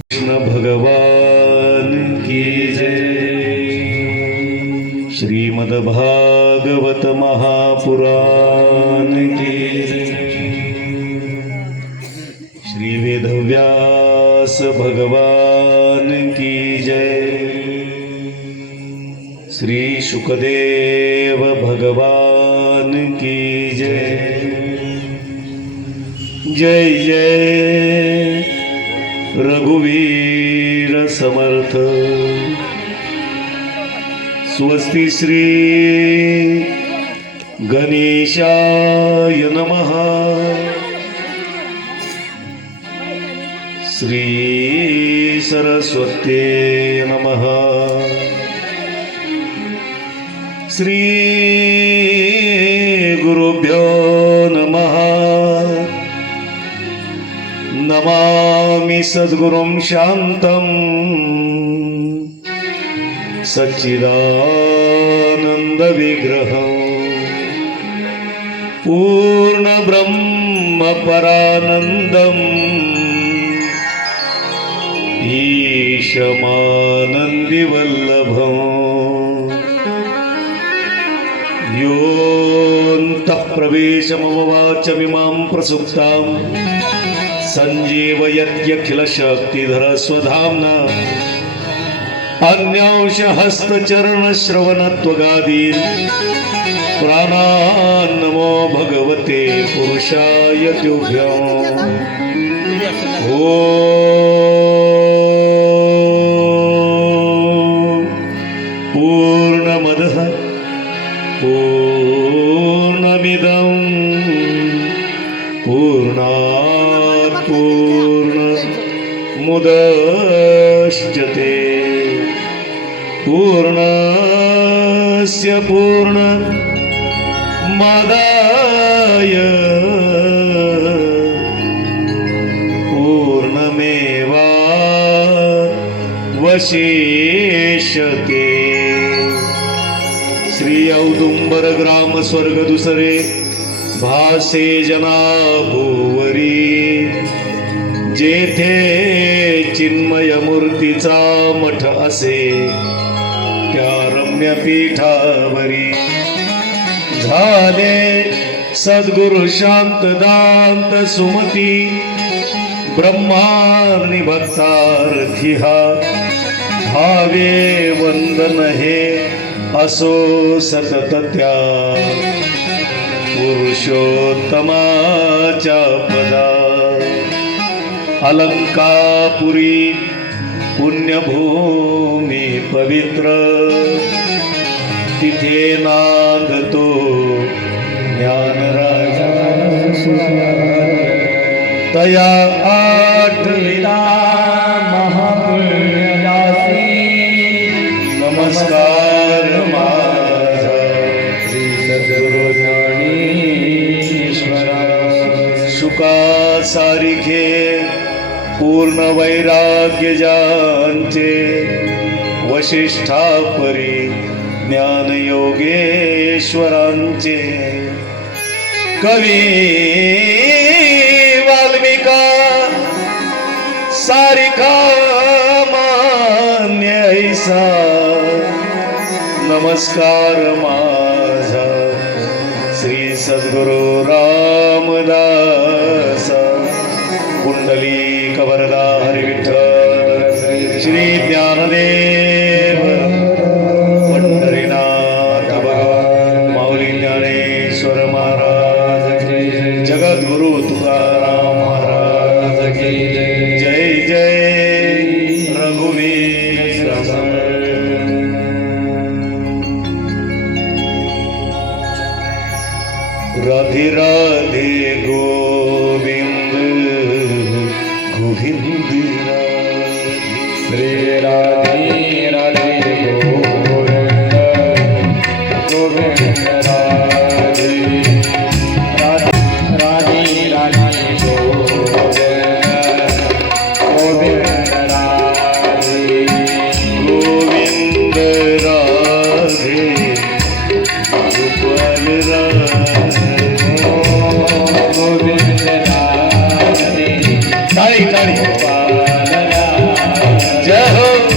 कृष्ण भगवान की जय। श्रीमद्भागवत महापुराण की जय। श्री वेदव्यास भगवान की जय। श्री शुकदेव भगवान की जय। जय जय रघुवीर समर्थ। स्वस्ति श्री गणेशाय नमः। श्री सरस्वते नमः। श्री गुरुभ्यो नमः। नमामि सद्गुरुं शान्तं सच्चिदानन्दविग्रहं पूर्णब्रह्मपरानन्दम् ईशमानन्दिवल्लभम् योऽन्तः प्रवेशमववाचमिमां प्रसुप्तां सञ्जीवयत्यखिलशक्तिधर स्वधाम्ना अन्यांशहस्तचरणश्रवणत्वगादीन् प्राणान्नमो भगवते पुरुषाय तुभ्यम्। ॐ पूर्णमदः पूर्णमिदं पूर्णात् पूर्णमुदच्यते पूर्णस्य पूर्णमादाय पूर्णमेवावशिष्यते। श्री औदुंबर ग्राम स्वर्ग दुसरे भासे जनाभुवरी जेथे चिन्मय मूर्तीचा मठ असे त्या रम्य पीठावरी झाले सद्गुरु शांत दांत सुमती ब्रह्मार्णी भक्तार्थी हा भावे वंदन हे असो सतत त्या पुरुषोत्तमाच्या पदा। अलंकापुरी पुण्यभूमी पवित्र तिथे नांदतो ज्ञानराजा तया आठविला महापुण्यासी नमस्कार माझा श्री सद्गुरु ज्ञानेश्वरा। शुका सारिखे पूर्ण वैराग्य ज्यांचे वशिष्ठापरी ज्ञान योगेश्वरांचे कवी वाल्मिका सारिका मान्य ऐसा नमस्कार माझा श्री सद्गुरु रामदास कुंडली कवरदा हरि विठ्ठल श्री ज्ञानदेव पंढरीनाथ भगवान माऊली ज्ञानेश्वर महाराज जगद्गुरु तुकाराम महाराज की जय। जय रघुवीर राधे राधे गोविंद गोविंद टाळी टाळी जय हो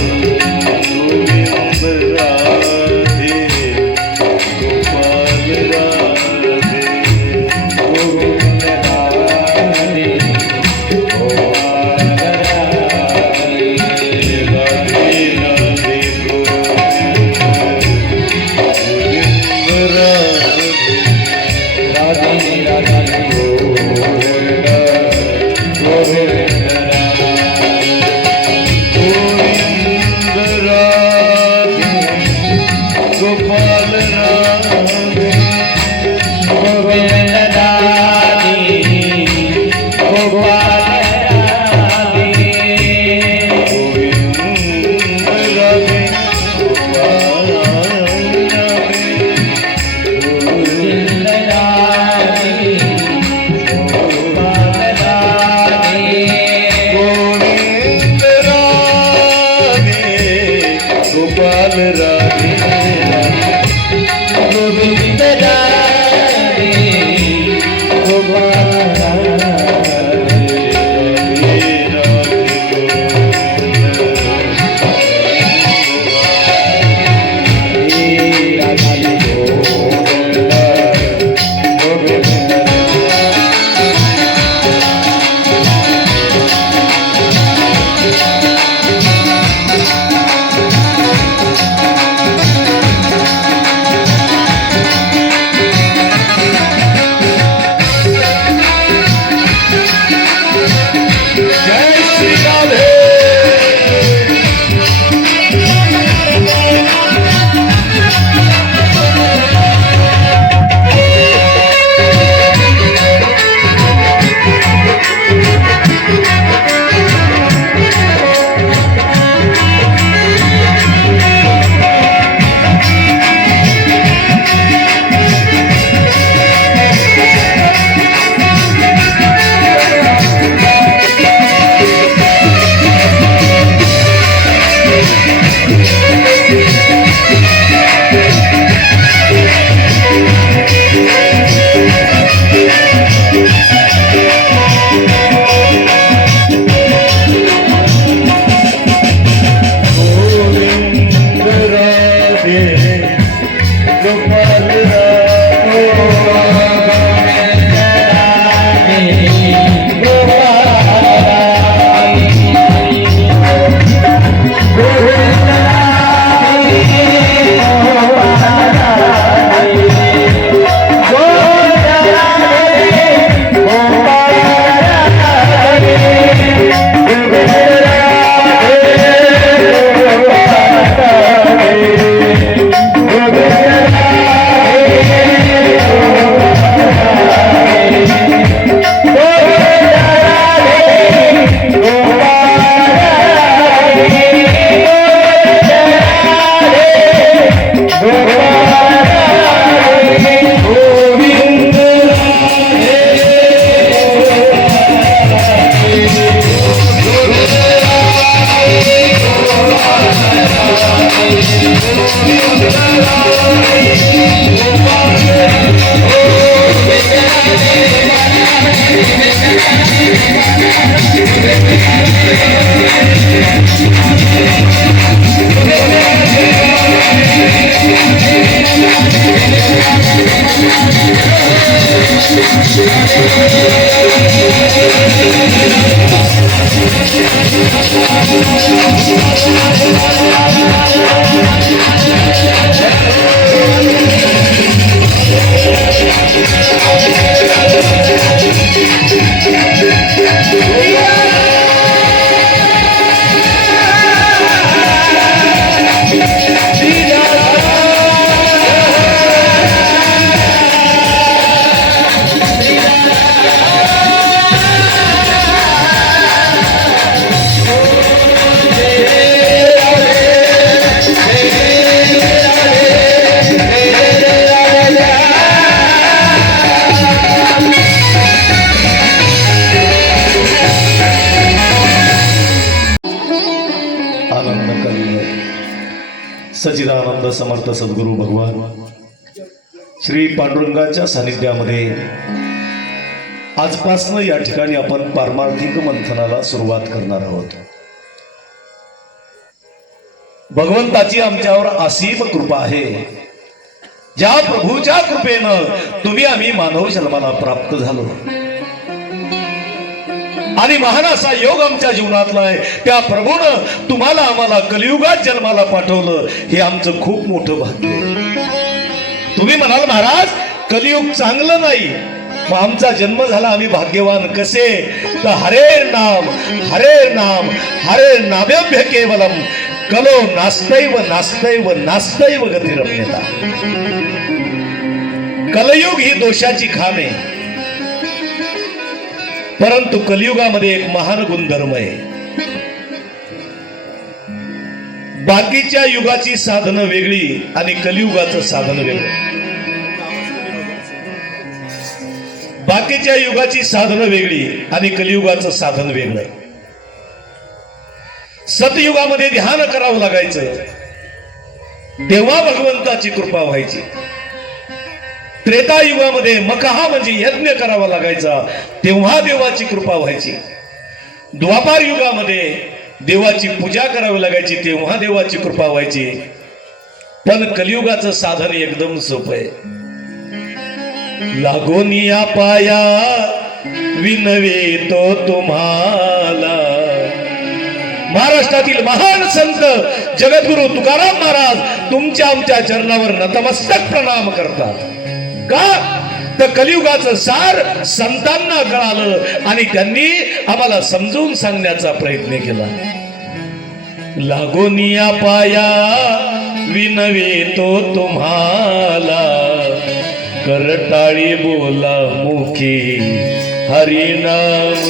सच्चिदानंद समर्थ सद्गुरू भगवान श्री पांडुरंगाच्या सानिध्यामध्ये आजपासनं या ठिकाणी आपण पारमार्थिक मंथनाला सुरुवात करणार आहोत. भगवंताची आमच्यावर असीम कृपा आहे. ज्या प्रभूच्या कृपेनं तुम्ही आम्ही मानव जन्माला प्राप्त झालो आणि महान असा योग आमच्या जीवनातला आहे. त्या प्रभूनं तुम्हाला आम्हाला कलियुगात जन्माला पाठवलं, हे आमचं खूप मोठं भाग्य आहे. तुम्ही म्हणाल महाराज कलियुग चांगलं नाही, मग आमचा जन्म झाला आम्ही भाग्यवान कसे? तर हरे नाम हरे नाम्यभ्य केवलम कलो नास्तैव नास्तैव नास्तैव गतिरम्यता. कलयुग ही दोषाची खाण आहे, परंतु कलियुगामध्ये एक महान गुणधर्म आहे. बाकीच्या युगाची साधनं वेगळी आणि कलियुगाचं साधन वेगळं. बाकीच्या युगाची साधनं वेगळी आणि कलियुगाचं साधन वेगळं. सतयुगामध्ये ध्यान करावं लागायचं, तेव्हा भगवंताची कृपा व्हायची. त्रेतायुगामध्ये मकहा म्हणजे यज्ञ करावा लागायचा, तेव्हा देवाची कृपा व्हायची. द्वापार युगामध्ये देवाची पूजा करावी लागायची, तेव्हा देवाची कृपा व्हायची. पण कलियुगाचं साधन एकदम सोपं आहे. लागोनिया पाया विनवेतो तुम्हाला. महाराष्ट्रातील महान संत जगद्गुरु तुकाराम महाराज तुमच्या आमच्या चरणावर नतमस्तक प्रणाम करतात. का? तर कलियुगाचं सार संतांना कळालं आणि त्यांनी आम्हाला समजून सांगण्याचा प्रयत्न केला. लागोनिया पाया विनवेतो तुम्हाला, करटाळी बोला मुखी हरिनाम.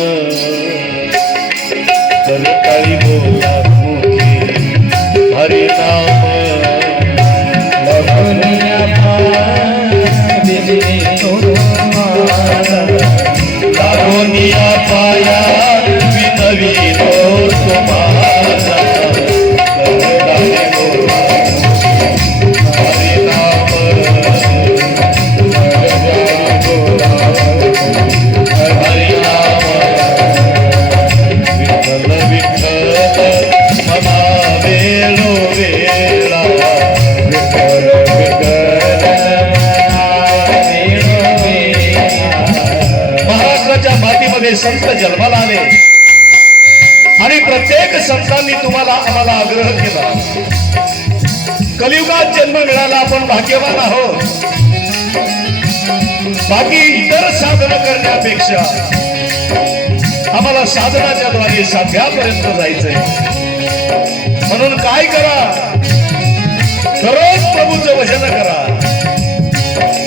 करटाळी बोला मुखी हरिनाम. लागोनिया पाया लागोनिया पाया विनवितो तुम्हाला, करटाळी बोला हरिनाम. हरिनाम विठ्ठल विठ्ठल मना वेळो वेळा. विठ्ठल मातीमध्ये संत जन्माला आले आणि प्रत्येक संतांनी तुम्हाला आम्हाला आग्रह केला. कलियुगात जन्म मिळाला, आपण भाग्यवान आहोत. बाकी इतर साधन करण्यापेक्षा आम्हाला साधनाच्या द्वारे साध्यापर्यंत जायचंय. म्हणून काय करा? दररोज प्रभूचं भजन करा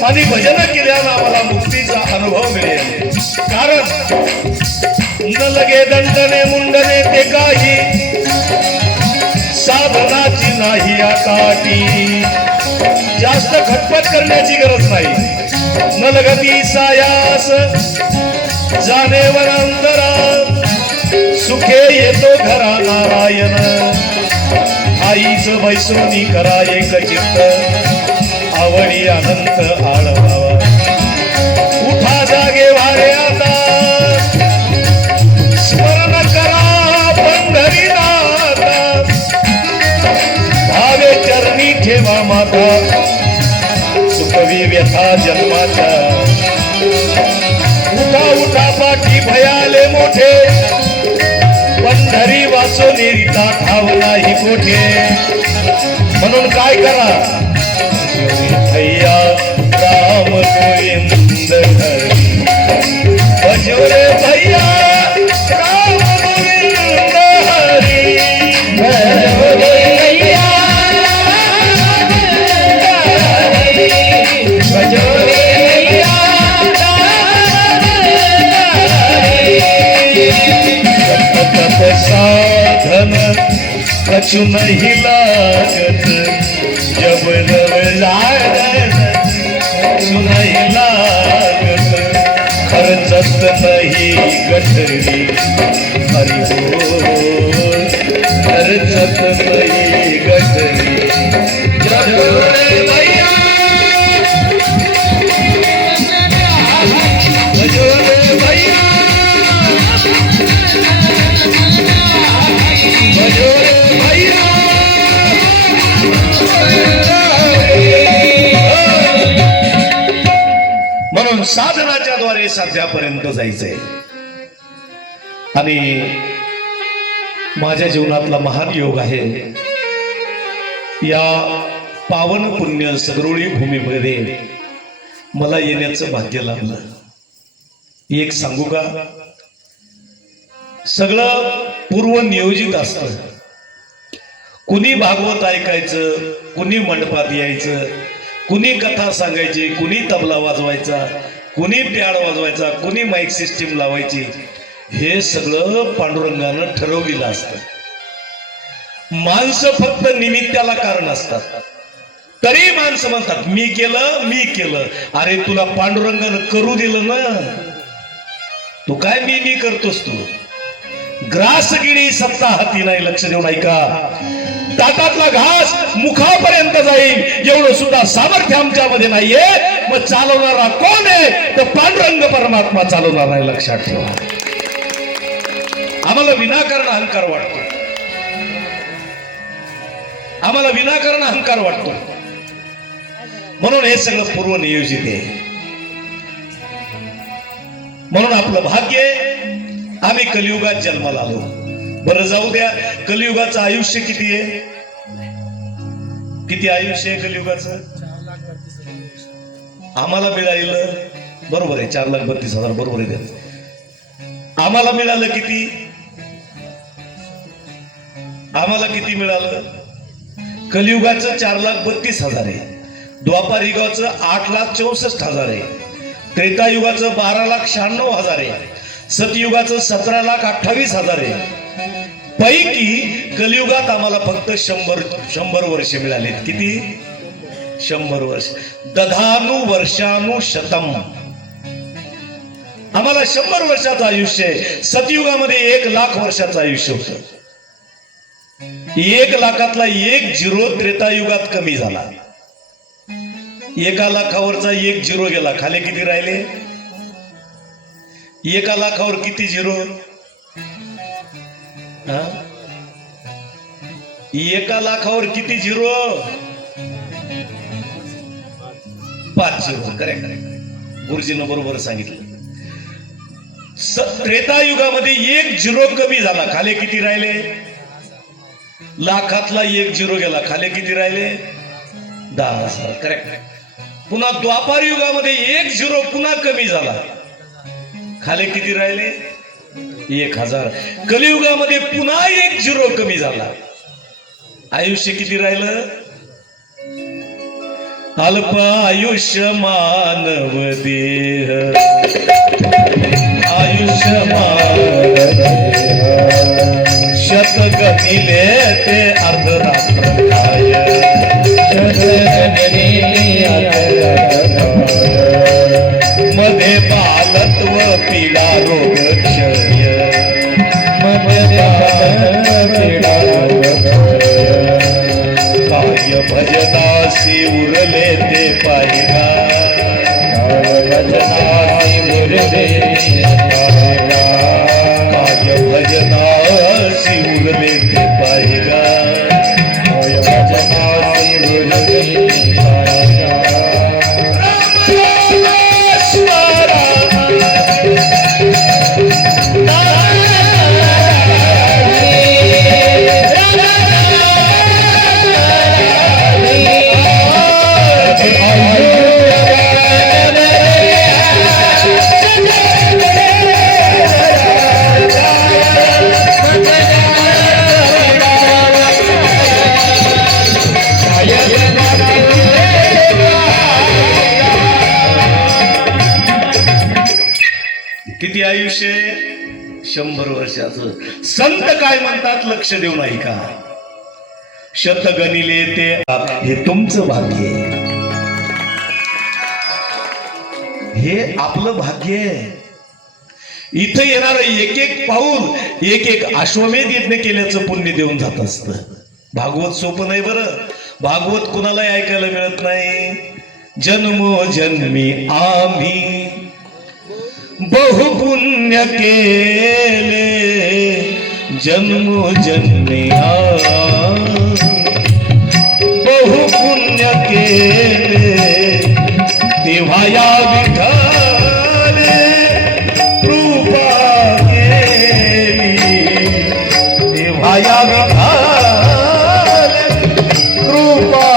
आणि भजन केल्यानं आम्हाला मुक्तीचा अनुभव मिळेल. कारण न लगे दंडने मुंडने ते काही, साधनाची नाही आकाठी. जास्त खटपट करण्याची गरज नाही. न लगती सायास जाणे वनांतरा, सुखे येतो घरा नारायण. आईच वैसोनी करा एक चित्त, आवडी अनंत आळवावा. उठा जागे वारे आता, स्मरण करा पंढरीनाथ. भावे चरणी ठेवा माता, सुखवी व्यथा जन्माच्या. उठा उठा पाठी भयाले मोठे, पंढरी वाचो निरिता ठाव नाही कोठे. म्हणून काय करा? भैया राम गोविंद हरी, भजो रे भैया राम गोविंद हरी. भजो रे भैया राम गोविंद हरी, भजो रे भैया राम गोविंद हरी. साधन कछु नहीं लागत, जब जब लागत नहीं लागत. खर्चत नहीं गठरी हरि बोल, खर्चत नहीं गठरी. जब रे भैया भजो रे भैया साधनाच्या द्वारे साध्यापर्यंत जायचंय. आणि माझ्या जीवनातला महान योग आहे. या पावन पुण्य सगरोळी भूमीमध्ये मला येण्याचं भाग्य लाभलं. एक सांगू का, सगळं पूर्व नियोजित असतं. कुणी भागवत ऐकायचं, कुणी मंडपात यायचं, कुणी कथा सांगायची, कुणी तबला वाजवायचा, कुणी प्याड वाजवायचा, कुणी माईक सिस्टीम लावायची. हे सगळं पांडुरंगानं ठरवलेलं असतं. माणसं फक्त निमित्ताला कारण असतात. तरी माणसं म्हणतात मी केलं मी केलं. अरे तुला पांडुरंगानं करू दिलं ना, तू काय मी करतोस. तू ग्रासगिरी सत्ता हाती नाही. लक्ष देऊन ऐका. ताटातला घास मुखापर्यंत जाईल एवढं सुद्धा सामर्थ्य आमच्यामध्ये नाहीये. मग चालवणारा कोण आहे? तर पांडुरंग परमात्मा चालवणार आहे. लक्षात ठेवा. आम्हाला विनाकारण अहंकार वाटतो. आम्हाला विनाकारण अहंकार वाटतो. म्हणून हे सगळं पूर्व नियोजित आहे. म्हणून आपलं भाग्य आम्ही कलियुगात जन्माला आलो. बरं जाऊ द्या, कलियुगाचं आयुष्य किती आहे? किती आयुष्य आहे कलियुगाचं? आम्हाला मिळालं बरोबर आहे 4,32,000 बरोबर आहे. आम्हाला मिळालं किती? आम्हाला किती मिळालं? कलियुगाचं 4,32,000 आहे. द्वापार युगाचं 8,64,000 आहे. त्रेतायुगाचं 12,96,000 आहे. सतयुगाचं 17,28,000 आहे. पैकी कलियुगात आम्हाला फक्त 100 वर्ष मिळाले. किती? 100 वर्ष. दधानु वर्षानु शतम. आम्हाला 100 वर्षाचं आयुष्य आहे. सतयुगामध्ये 1,00,000 वर्षाचं आयुष्य होतं. 1,00,000तला 1 झिरो त्रेतायुगात कमी झाला. 1,00,000वरचा 1 झिरो गेला. खाली किती राहिले? 1,00,000वर किती झिरो? 1,00,000वर किती झिरो? 5 झिरो. करेक्ट. गुरुजीनं बरोबर सांगितलं. त्रेतायुगामध्ये 1 झिरो कमी झाला. खाली किती राहिले? लाखातला 1 झिरो गेला. खाली किती राहिले? 10,000. करेक्ट. पुन्हा द्वापार युगामध्ये 1 झिरो पुन्हा कमी झाला. खाली किती राहिले? 1,000. कलियुगामध्ये पुन्हा 1 झिरो कमी झाला. आयुष्य किती राहिलं? अल्प आयुष्य मानव देह, आयुष्य मानव शतगणिले ते अर्धरात्र काय. मध्ये बालत्व पीडा रोग क्षय, काय भजनासी उरले ते पाहिला, भजनासी उरले काय भजनासी उरले ते पाहिला, भजनासी उरले किती आयुष्य? 100 वर्षाचं. संत काय म्हणतात लक्ष देऊन ऐका. शतगणिले ते हे तुमचं भाग्य आहे. हे आपलं भाग्य आहे. इथं येणार एक पाऊल, एक अश्वमेध यज्ञ केल्याचं पुण्य देऊन जात असतं. भागवत सोपं नाही बरं. भागवत कुणालाही ऐकायला मिळत नाही. जन्मोजन्मी आम्ही बहुपुण्य केले, जन्मोजन्मी बहुपुण्य केले, तेव्हा या विठ्ठल माया कृपा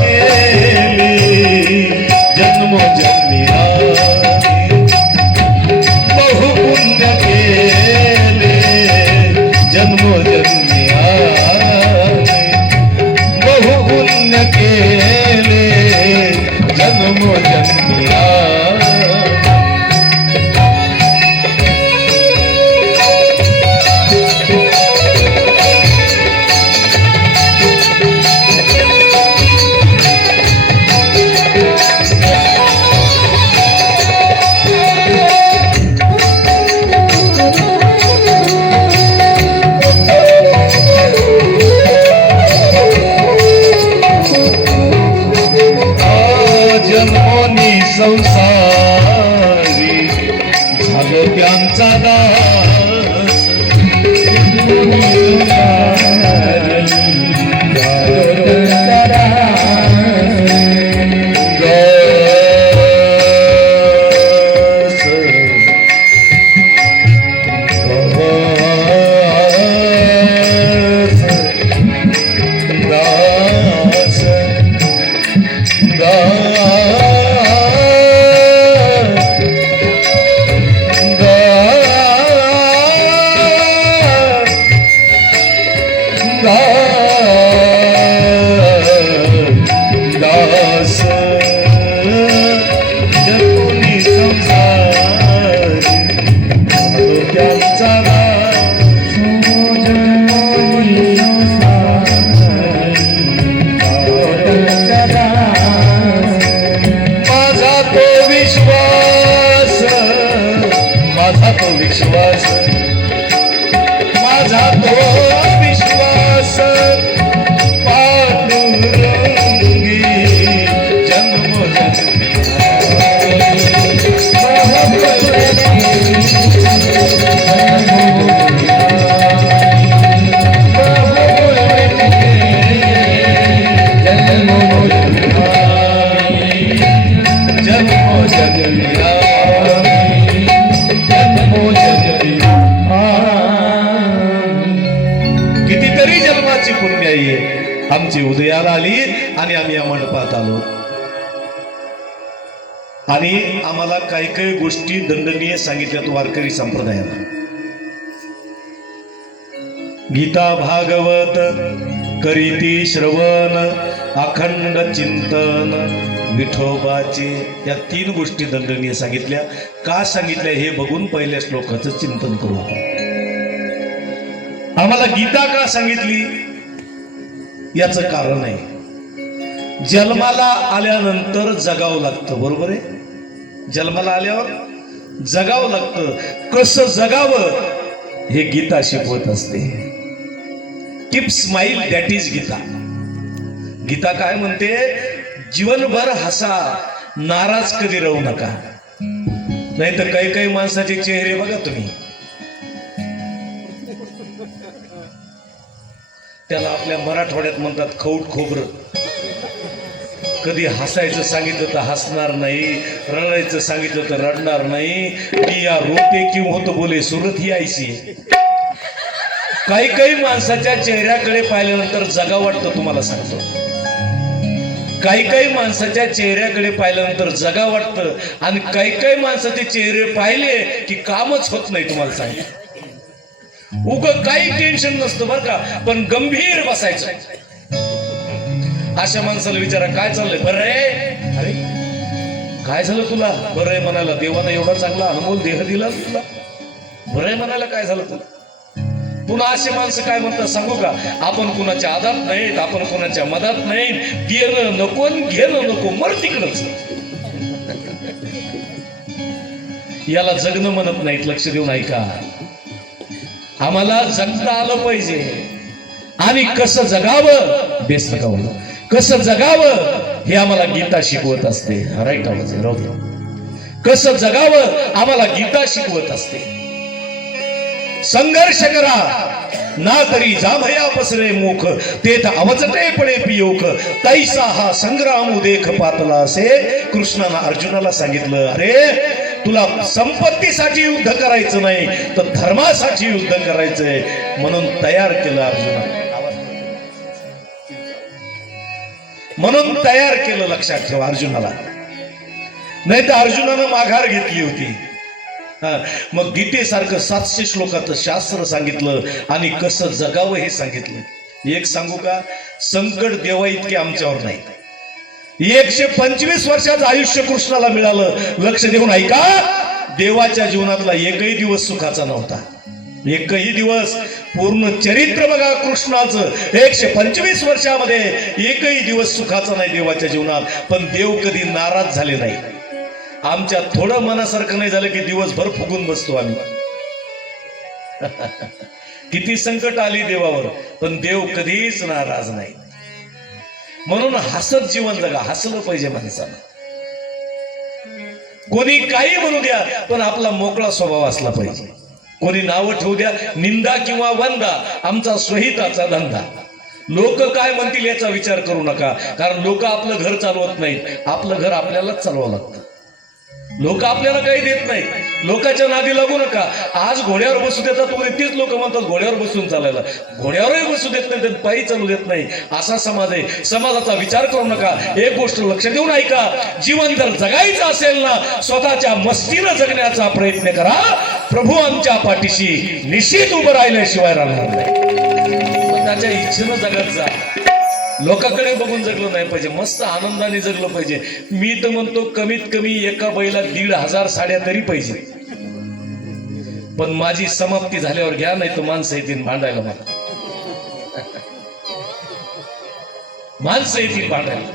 केली जन्म जन्मी बहु पुण्य केले जन्म जन्मी बहु पुण्य केले जन्म जन्मी संसारी झालो त्यांचा दास माझा तो विश्वास पांडुरंगी जन्म जन्मी आमची उदयाला आली आणि आम्ही या मंडपात आलो आणि आम्हाला काही काही गोष्टी दंडनीय सांगितल्यात वारकरी संप्रदायात. गीता भागवत करीती श्रवण अखंड चिंतन विठोबाचे या 3 गोष्टी दंडनीय सांगितल्या. का सांगितल्या हे बघून पहिल्या श्लोकाचं चिंतन करू. आम्हाला गीता का सांगितली याचं कारण आहे. जन्माला आल्यानंतर जगावं लागतं, बरोबर आहे. जन्माला आल्यावर जगावं लागतं. कसं जगावं हे गीता शिकवत असते. Keep smile, that is Gita. Gita काय म्हणते, जीवनभर हसा, नाराज कधी राहू नका. नाही तर काही काही माणसाचे चेहरे बघा तुम्ही, त्याला आपल्या मराठवाड्यात म्हणतात खौट खोबरं. कधी हसायचं सांगितलं तर हसणार नाही, रडायचं सांगितलं तर रडणार नाही. या रोते क्यों होतं बोले सुरत ही आयसी. काही काही माणसाच्या चेहऱ्याकडे पाहिल्यानंतर जगा वाटतं, तुम्हाला सांगतो. काही काही माणसाच्या चेहऱ्याकडे पाहिल्यानंतर जगा वाटतं आणि काही काही माणसाचे चेहरे पाहिले की कामच होत नाही, तुम्हाला सांगतो. काही टेन्शन नसतं बरं का, पण गंभीर बसायचं. अशा माणसाला विचारा काय चाललंय, बरं आहे, अरे काय झालं तुला, बरं आहे म्हणायला. देवानं एवढा चांगला अनमोल देह दिला तुला, बरं आहे म्हणायला काय झालं तुला. पुन्हा असे माणसं काय म्हणतात सांगू का, आपण कुणाच्या आदात नाहीत, आपण कुणाच्या मधात नाही, देणं नको घेणं नको, मर तिकडच. याला जगणं म्हणत नाहीत. लक्ष देऊन ऐका, आम्हाला जगता आलं पाहिजे. आणि कसं जगावं, बेस्ट जगावं, कसं जगावं हे आम्हाला गीता शिकवत असते. राईट आवाज राहू दे. कसं जगावं आम्हाला गीता शिकवत असते. संघर्ष करा ना तरी जाभया पसरे मुख, तेथ अवचटे पडे पियोख, तैसा हा संग्राम देख पातला असे कृष्णानं अर्जुनाला सांगितलं. अरे तुला संपत्तीसाठी युद्ध करायचं नाही तर धर्मासाठी युद्ध करायचंय म्हणून तयार केलं अर्जुना, म्हणून तयार केलं. लक्षात ठेवा अर्जुनाला, नाही तर अर्जुनानं माघार घेतली होती. मग गीतेसारखं 700 श्लोकाचं शास्त्र सांगितलं आणि कसं जगावं हे सांगितलं. एक सांगू का, संकट देवा इतके आमच्यावर नाही. 125 वर्षाचं आयुष्य कृष्णाला मिळालं. लक्ष देऊन ऐका, देवाच्या जीवनातला एकही दिवस सुखाचा नव्हता. एकही दिवस, पूर्ण चरित्र बघा कृष्णाचं, 125 वर्षामध्ये एकही दिवस सुखाचा नाही देवाच्या जीवनात. पण देव कधी नाराज झाले नाही. आमच्या थोडं मनासारखं नाही झालं की दिवसभर फुगून बसतो आम्ही. किती संकट आली देवावर, पण देव कधीच नाराज नाही. म्हणून हसत जीवन जगा. हसलं पाहिजे माणसाला. कोणी काही म्हणू द्या, पण आपला मोकळा स्वभाव असला पाहिजे. कोणी नावं ठेवू द्या, निंदा किंवा वंदा, आमचा स्वहिताचा धंदा. लोक काय म्हणतील याचा विचार करू नका, कारण लोक आपलं घर चालवत नाहीत. आपलं घर आपल्यालाच चालवावं लागतं. लोक आपल्याला काही देत नाहीत. लोकांच्या नादी लागू नका. आज घोड्यावर बसू देतात, तेच लोक म्हणतात घोड्यावर बसून चालायला. घोड्यावरही बसू देत नाही, पायी चालू देत नाही. असा समाज आहे. समाजाचा विचार करू नका. एक गोष्ट लक्ष देऊन ऐका, जीवन जर जगायचं असेल ना, स्वतःच्या मस्तीनं जगण्याचा प्रयत्न करा. प्रभू आमच्या पाठीशी निश्चित उभं राहिल्याशिवाय राहणार नाही. स्वतःच्या इच्छेनं जगत जा. लोकांकडे बघून जगलं नाही पाहिजे. मस्त आनंदाने जगलं पाहिजे. मी तर म्हणतो कमीत कमी एका बैला 1,500 साड्या तरी पाहिजे. पण माझी समाप्ती झाल्यावर घ्या, नाही तर माणसं येतील भांडायला. मला माणसं येतील भांडायला.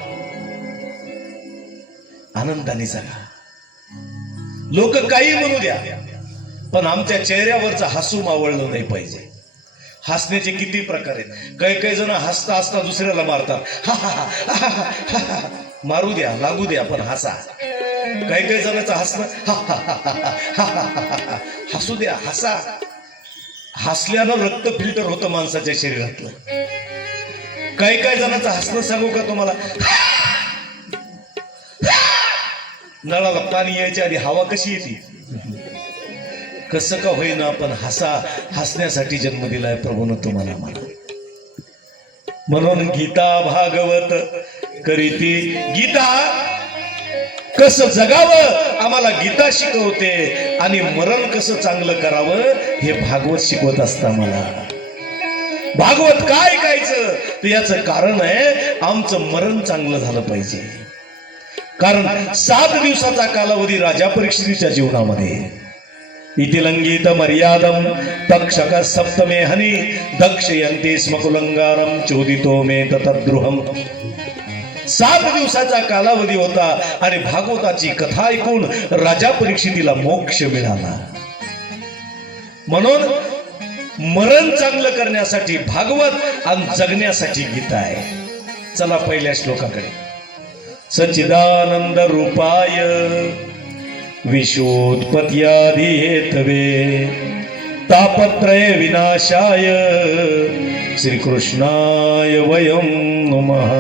आनंदाने जगा. लोक काही म्हणू द्या, पण आमच्या चेहऱ्यावरचं हसू मावळलं नाही पाहिजे. हसण्याचे किती प्रकार आहेत. काही काही जण हसता हसता दुसऱ्याला मारतात. मारू द्या, लागू द्या, पण हसा. काही काही जणांचं हसणं हसू द्या, हसा. हसल्यानं रक्त फिल्टर होतं माणसाच्या शरीरातलं. काही काही जणांचं हसणं सांगू का तुम्हाला, नळाला पाणी यायच्या आधी हवा कशी येते, कसं का होईना, पण हसा. हसण्यासाठी जन्म दिलाय प्रभूनं तुम्हाला मला. म्हणून गीता भागवत करीती. गीता कसं जगावं आम्हाला गीता शिकवते, आणि मरण कसं चांगलं करावं हे भागवत शिकवत असता मला. भागवत काय ऐकायचं तर याचं कारण आहे, आमचं मरण चांगलं झालं पाहिजे. कारण 7 दिवसाचा कालावधी राजा परीक्षितीच्या जीवनामध्ये. इतिलंगीत मर्यादम तक्षक सप्तमे हनी दक्षयंती स्मकुलंगारम चोदितो मे तद्रुहम. 7 दिवसाचा कालावधी होता आणि भागवताची कथा ऐकून राजा परीक्षितीला मोक्ष मिळाला. म्हणून मरण चांगलं करण्यासाठी भागवत आणि जगण्यासाठी गीता आहे. चला पहिल्या श्लोकाकडे. सच्चिदानंद रूपाय विश्वोत्पत्यादि हेतवे तापत्रय विनाशाय श्रीकृष्णाय वयं नमः.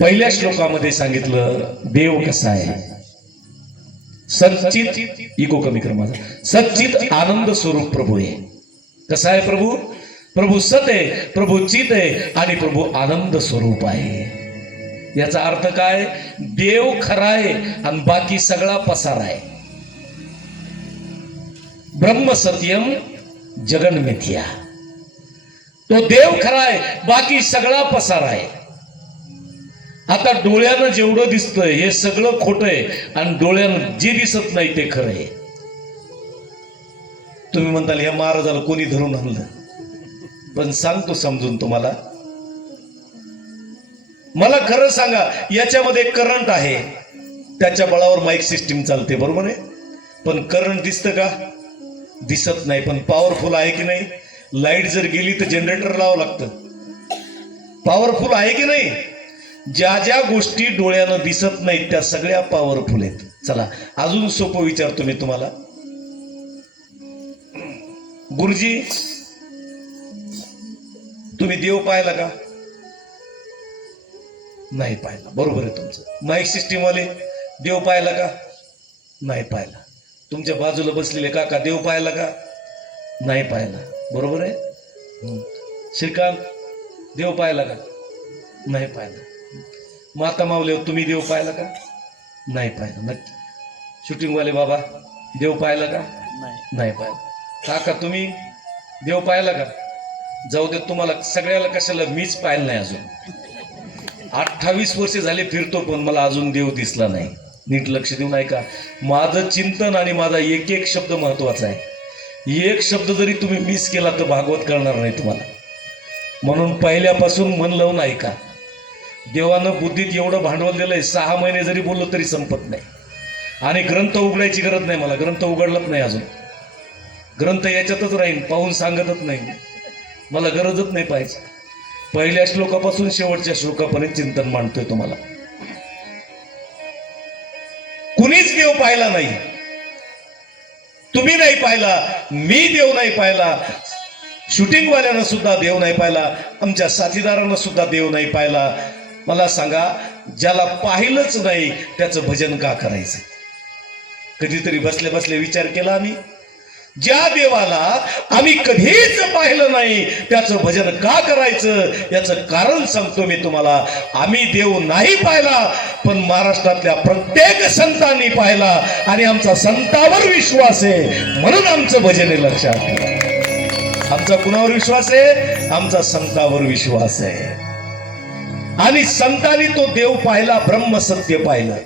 पहिल्या श्लोकामध्ये सांगितलं देव कसा आहे. सच्चित, इको कमी कर माझा, सच्चित आनंद स्वरूप प्रभू आहे. कसा आहे प्रभू? प्रभू सत आहे, प्रभू चित आहे आणि प्रभू आनंद स्वरूप आहे. याचा अर्थ काय? देव खरा आहे आणि बाकी सगळा पसार आहे. ब्रह्म सत्यम जगन मिथ्या. तो देव खरा आहे, बाकी सगळा पसार आहे. आता डोळ्यानं जेवढं दिसतंय हे सगळं खोटं आहे, आणि डोळ्यानं जे दिसत नाही ते खरं आहे. तुम्ही म्हणताल या महाराजाला कोणी धरून आणलं, पण सांगतो समजून तुम्हाला. मला खरं सांगा, याच्यामध्ये करंट आहे, त्याच्या बळावर माईक सिस्टीम चालते, बरोबर आहे. पण करंट दिसतं का? दिसत नाही. पण पॉवरफुल आहे की नाही? लाईट जर गेली तर जनरेटर लावावं लागतं. पॉवरफुल आहे की नाही? ज्या ज्या गोष्टी डोळ्यानं दिसत नाहीत त्या सगळ्या पॉवरफुल आहेत. चला अजून सोपं विचारतो मी तुम्हाला. गुरुजी, तुम्ही देव पाहिला का? नाही पाहिला. बरोबर आहे तुमचं. माईक सिस्टीम वाले देव पाहिला का? नाही पाहिला. तुमच्या बाजूला बसलेले काका देव पाहिला का? नाही पाहिला. बरोबर आहे. श्रीकांत देव पाहिला का? नाही पाहिला. माता माऊली तुम्ही देव पाहिला का? नाही पाहिला. नक्की. शूटिंगवाले बाबा देव पाहिला का? नाही पाहिला. काका तुम्ही देव पाहिला का? जाऊ दे, तुम्हाला सगळ्याला कशाला, मीच पाहिलं नाही अजून. 28 वर्ष झाले फिरतो पण मला अजून देव दिसला नाही. नीट लक्ष देऊन ऐका. माझं चिंतन आणि माझा एक एक शब्द महत्वाचा आहे. एक शब्द जरी तुम्ही मिस केला तर भागवत करणार नाही तुम्हाला. म्हणून पहिल्यापासून मन लावून ऐका. देवानं बुद्धीत एवढं भांडवल दिलंय, 6 महिने जरी बोललो तरी संपत नाही. आणि ग्रंथ उघडायची गरज नाही मला. ग्रंथ उघडलाच नाही अजून. ग्रंथ याच्यातच राहीन, पाहून सांगतच नाही. मला गरजच नाही पाहिजे. पहिल्या श्लोकापासून शेवटच्या श्लोकापर्यंत चिंतन मांडतोय तुम्हाला. कुणीच देव पाहिला नाही. तुम्ही नाही पाहिला, मी देव नाही पाहिला, शूटिंगवाल्यांना सुद्धा देव नाही पाहिला, आमच्या साथीदारांना सुद्धा देव नाही पाहिला. मला सांगा, ज्याला पाहिलंच नाही त्याचं भजन का करायचं? कधीतरी बसले बसले विचार केला आम्ही? ज्या देवाला आम्ही कधीच पाहिलं नाही त्याचं भजन का करायचं? याचं कारण सांगतो मी तुम्हाला. आम्ही देव नाही पाहिला, पण महाराष्ट्रातल्या प्रत्येक संतांनी पाहिला आणि आमचा संतावर विश्वास आहे म्हणून आमचं भजन आहे. लक्षात ठेवा. आमचा कुणावर विश्वास आहे? आमचा संतावर विश्वास आहे. आणि संतांनी तो देव पाहिला, ब्रह्मसत्य पाहिलं,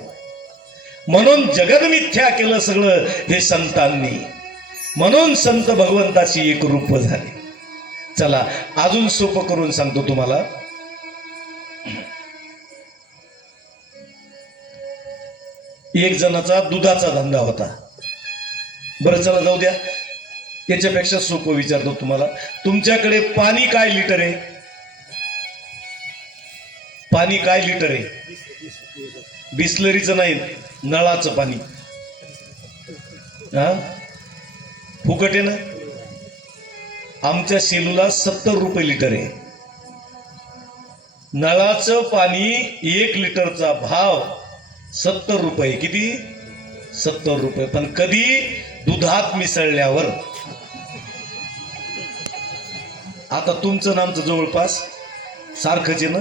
म्हणून जगदमिथ्या केलं सगळं हे संतांनी. म्हणून संत भगवंताची एक रूप झाली. चला अजून सोपं करून सांगतो तुम्हाला. एक जणाचा दुधाचा धंदा होता. बरं चला जाऊ द्या, याच्यापेक्षा सोपं विचारतो तुम्हाला. तुमच्याकडे पाणी काय लिटर आहे? पाणी काय लिटर आहे? बिस्लरीचं नाही, नळाचं पाणी. हा, फुकट आहे ना. आमच्या सेलूला 70 रुपये लिटर आहे. नळाचं पाणी 1 लिटरचा भाव 70 रुपये. किती? 70 रुपये. पण कधी? दुधात मिसळल्यावर. आता तुमचं नामचं जवळपास सारखंच आहे ना.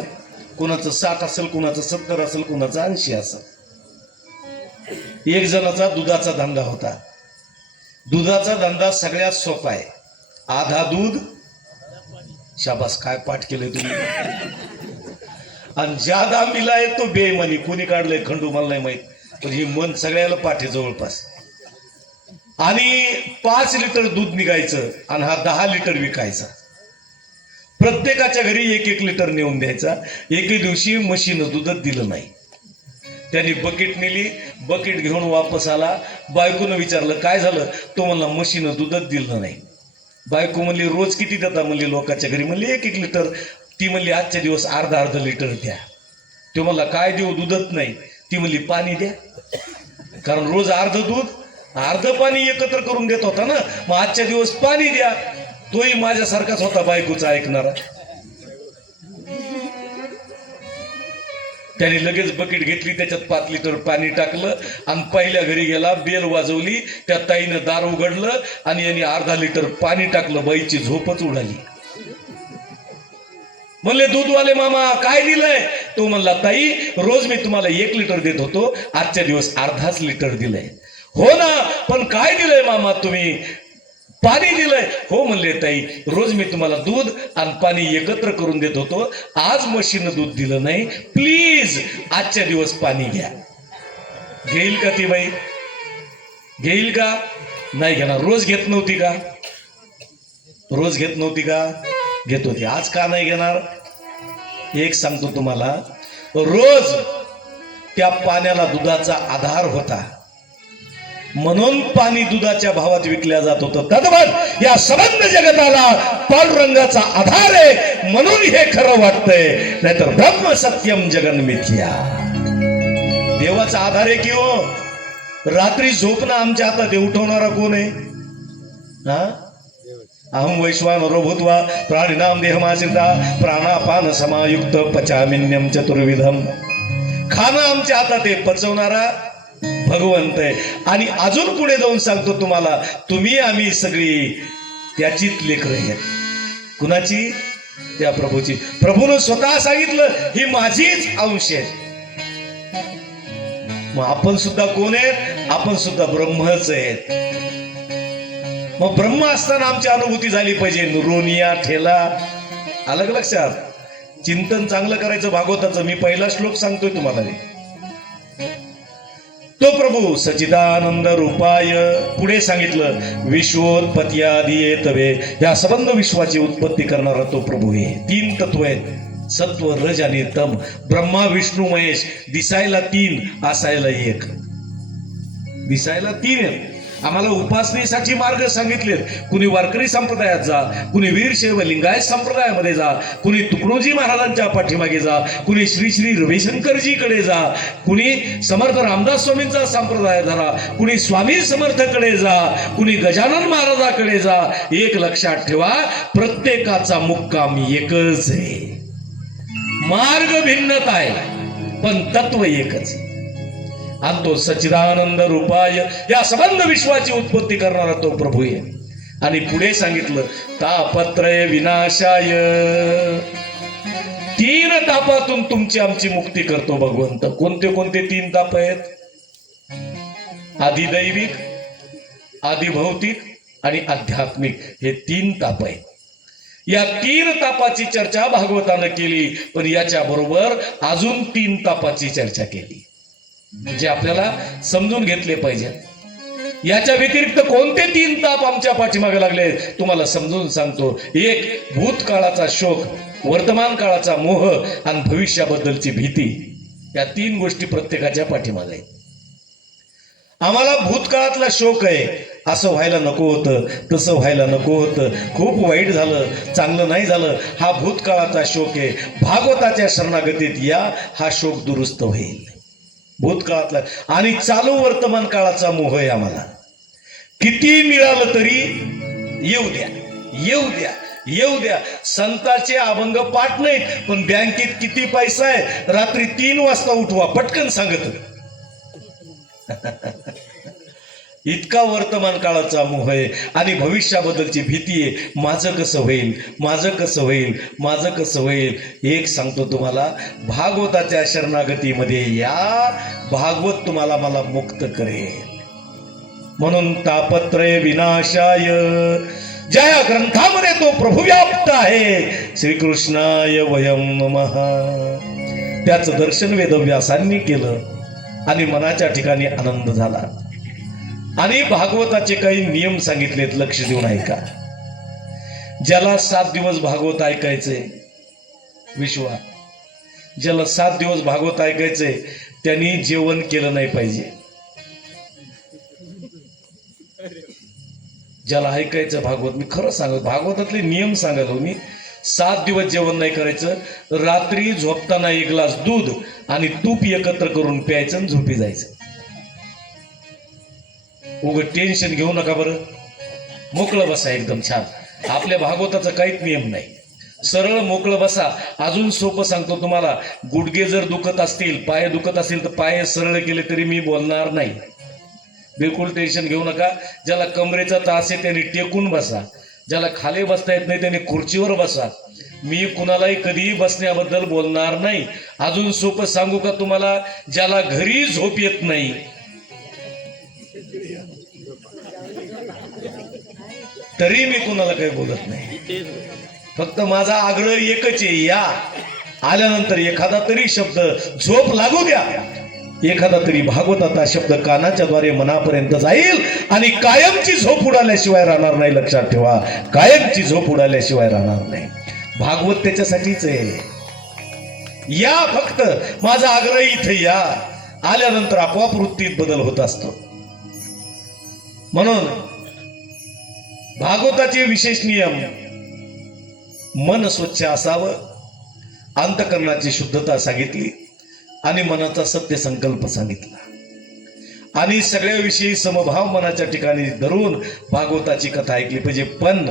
कुणाचं 60 असेल, कुणाचं 70 असेल, कुणाचं 80 असेल. एक जणाचा दुधाचा धंदा होता. दुधाचा धंदा सगळ्यात सोपा आहे. आधा दूध, शाबास, काय पाठ केलंय तुम्ही. आणि ज्यादा मिलाय तो बेईमानी. कोणी काढलंय खंडू मला नाही माहित, पण ही मन सगळ्याला पाठ आहे जवळपास. आणि 5 लिटर दूध निघायचं आणि हा 10 लिटर विकायचा. प्रत्येकाच्या घरी 1-1 लिटर नेऊन द्यायचा. एके दिवशी म्हशीनं दूधच दिलं नाही. त्यांनी बकेट नेली, बकेट घेऊन वापस आला. बायकोनं विचारलं काय झालं? तो म्हणला म्हशीनं दूधच दिलं नाही. बायको म्हणली रोज किती देता? म्हणली लोकांच्या घरी. म्हणली 1-1 लिटर. ती म्हणली आजच्या दिवस अर्धा लिटर द्या. तो म्हणला काय देऊ? दूधच नाही. ती म्हणली पाणी द्या. कारण रोज अर्ध दूध अर्ध पाणी एकत्र करून देत होता ना, मग आजच्या दिवस पाणी द्या. तोही माझ्यासारखाच होता बायकोचा ऐकणारा. त्याने लगेच बकेट घेतली, त्याच्यात 5 लिटर पाणी टाकलं आणि पहिल्या घरी गेला. बेल वाजवली, त्या ताईनं दार उघडलं आणि यांनी अर्धा लिटर पाणी टाकलं. बाईची झोपच उडाली. म्हणले दूधवाले मामा काय दिलंय? तो म्हणला ताई रोज मी तुम्हाला 1 लिटर देत होतो, आजच्या दिवस अर्धाच लिटर दिलंय. हो ना, पण काय दिलंय मामा तुम्ही? पाणी दिलंय. हो म्हणले ताई, रोज मी तुम्हाला दूध आणि पाणी एकत्र करून देत होतो, आज म्हशीनं दूध दिलं नाही, प्लीज आजच्या दिवस पाणी घ्या. घेईल का ती बाई? घेईल का? नाही घेणार. रोज घेत नव्हती का? रोज घेत नव्हती का? घेत होती. आज का नाही घेणार? एक सांगतो तुम्हाला, रोज त्या पाण्याला दुधाचा आधार होता म्हणून पाणी दुधाच्या भावात विकल्या जात होतं. तद्वत या संबंध जगताला पांडुरंगाचा आधार आहे म्हणून हे खरं वाटतंय, नाहीतर ब्रह्म सत्यम जगन मिथ्या. देवाचा आधार आहे की हो? रात्री झोपणं आमच्या हातात आहे, उठवणारा कोण आहे? हा, अहं वैश्वानरो भूत्वा प्राणिनां देहमाश्रिता प्राणापान समायुक्त पचामिन्यम चतुर्विधम. खाणं आमच्या हातात आहे, पचवणारा भगवंत आहे. आणि अजून पुढे जाऊन सांगतो तुम्हाला, तुम्ही आम्ही सगळी त्याचीच लेकरं आहेत. कुणाची? त्या प्रभूची. प्रभूनं स्वतः सांगितलं ही माझीच अंश आहे. मग आपण सुद्धा कोण आहेत? आपण सुद्धा ब्रह्मच आहेत. मग ब्रह्म असताना आमची अनुभूती झाली पाहिजे. नुरोनिया ठेला. अलग लक्षात. चिंतन चांगलं करायचं भागवताचं. मी पहिला श्लोक सांगतोय तुम्हाला. तो प्रभू सच्चिदानंद रूपाय. पुढे सांगितलं विश्वोत्पत्त्यादी येतवे. या सबंध विश्वाची उत्पत्ती करणारा तो प्रभू आहे. 3 तत्व आहेत, सत्व रज आणि तम. ब्रह्मा विष्णू महेश. दिसायला 3, असायला 1. दिसायला 3 आहेत. आम्हाला उपासनेसाठी मार्ग सांगितलेत. कुणी वारकरी संप्रदायात जा, कुणी वीरशैव लिंगायत संप्रदायामध्ये जा, कुणी तुकडोजी महाराजांच्या पाठीमागे जा, कुणी श्री श्री रविशंकरजीकडे जा, कुणी समर्थ रामदास स्वामींचा संप्रदाय धरा, कुणी स्वामी समर्थकडे जा, कुणी गजानन महाराजाकडे जा. एक लक्षात ठेवा, प्रत्येकाचा मुक्काम एकच आहे. मार्ग भिन्नता आहे पण तत्व एकच. आणि तो सच्चिदानंद रूपाय या सबंध विश्वाची उत्पत्ती करणारा तो प्रभू आहे. आणि पुढे सांगितलं तापत्रय विनाशाय. 3 तापातून तुमची आमची मुक्ती करतो भगवंत. कोणते कोणते 3 ताप आहेत? आदिदैविक, आदिभौतिक आणि आध्यात्मिक. हे 3 ताप आहेत. या 3 तापाची चर्चा भागवतानं केली. पण याच्या बरोबर अजून 3 तापाची चर्चा केली, जे आपल्याला समजून घेतले पाहिजे. याच्या व्यतिरिक्त कोणते 3 ताप आमच्या पाठीमागे लागले तुम्हाला समजून सांगतो. 1 भूतकाळाचा शोक, वर्तमान काळाचा मोह आणि भविष्याबद्दलची भीती. या 3 गोष्टी प्रत्येकाच्या पाठीमागे आहेत. आम्हाला भूतकाळातला शोक आहे. असं व्हायला नको होतं, तसं व्हायला नको होतं, खूप वाईट झालं, चांगलं नाही झालं. हा भूतकाळाचा शोक आहे. भागवताच्या शरणागतीत या, हा शोक दुरुस्त होईल. भूतकाळातला आणि चालू वर्तमान काळाचा मोह आहे आम्हाला. किती मिळालं तरी येऊ द्या, येऊ द्या, येऊ द्या. संतांचे अभंग पाठ नाहीत, पण बँकेत किती पैसा आहे रात्री 3 वाजता उठवा पटकन सांगत. इतका वर्तमान काळाचा मोह आहे आणि भविष्याबद्दलची भीती आहे. माझं कसं होईल, माझं कसं होईल, माझं कसं होईल. एक सांगतो तुम्हाला, भागवताच्या शरणागतीमध्ये या, भागवत तुम्हाला मला मुक्त करेल. म्हणून तापत्रय विनाशाय, ज्या या ग्रंथामध्ये तो प्रभू व्याप्त आहे. श्रीकृष्णाय वयम नमः. त्याचं दर्शन वेदव्यासांनी केलं आणि मनाच्या ठिकाणी आनंद झाला. आणि भागवताचे काही नियम सांगितलेत, लक्ष देऊन ऐका. ज्याला 7 दिवस भागवत ऐकायचे, विश्वा, ज्याला 7 दिवस भागवत ऐकायचे त्यांनी जेवण केलं नाही पाहिजे. ज्याला ऐकायचं भागवत, मी खरं सांगत, भागवतातले नियम सांगत हो मी. 7 दिवस जेवण नाही करायचं. रात्री झोपताना 1 ग्लास दूध आणि तूप एकत्र करून प्यायचं आणि झोपी जायचं. उग टेन्शन घेऊ नका बरं. मोकळं बसा एकदम छान. आपल्या भागवताचा काहीच नियम नाही. सरळ मोकळं बसा. अजून सोपं सांगतो तुम्हाला, गुडघे जर दुखत असतील, पाय दुखत असतील तर पाय सरळ केले तरी मी बोलणार नाही. बिलकुल टेन्शन घेऊ नका. ज्याला कमरेचा त्रास आहे त्यांनी टेकून बसा. ज्याला खाली बसता येत नाही त्यांनी खुर्चीवर बसा. मी कुणालाही कधीही बसण्याबद्दल बोलणार नाही. अजून सोपं सांगू का तुम्हाला, ज्याला घरी झोप येत नाही, तरी मी कुणाला काही बोलत नाही. फक्त माझा आग्रह एकच आहे, या आल्यानंतर एखादा तरी शब्द झोप लागू द्या. एखादा तरी भागवताचा शब्द कानाच्या द्वारे मनापर्यंत जाईल आणि कायमची झोप उडाल्याशिवाय राहणार नाही. लक्षात ठेवा, कायमची झोप उडाल्याशिवाय राहणार नाही. भागवत त्याच्यासाठीच आहे. या, फक्त माझा आग्रह इथे या. आल्यानंतर आपोआप वृत्तीत बदल होत असतो. म्हणून भागवताचे विशेष नियम, मन स्वच्छ असावं, अंतःकरणाची शुद्धता सांगितली आणि मनाचा सत्य संकल्प सांगितला. आणि सगळ्याविषयी समभाव मनाच्या ठिकाणी धरून भागवताची कथा ऐकली पाहिजे. पण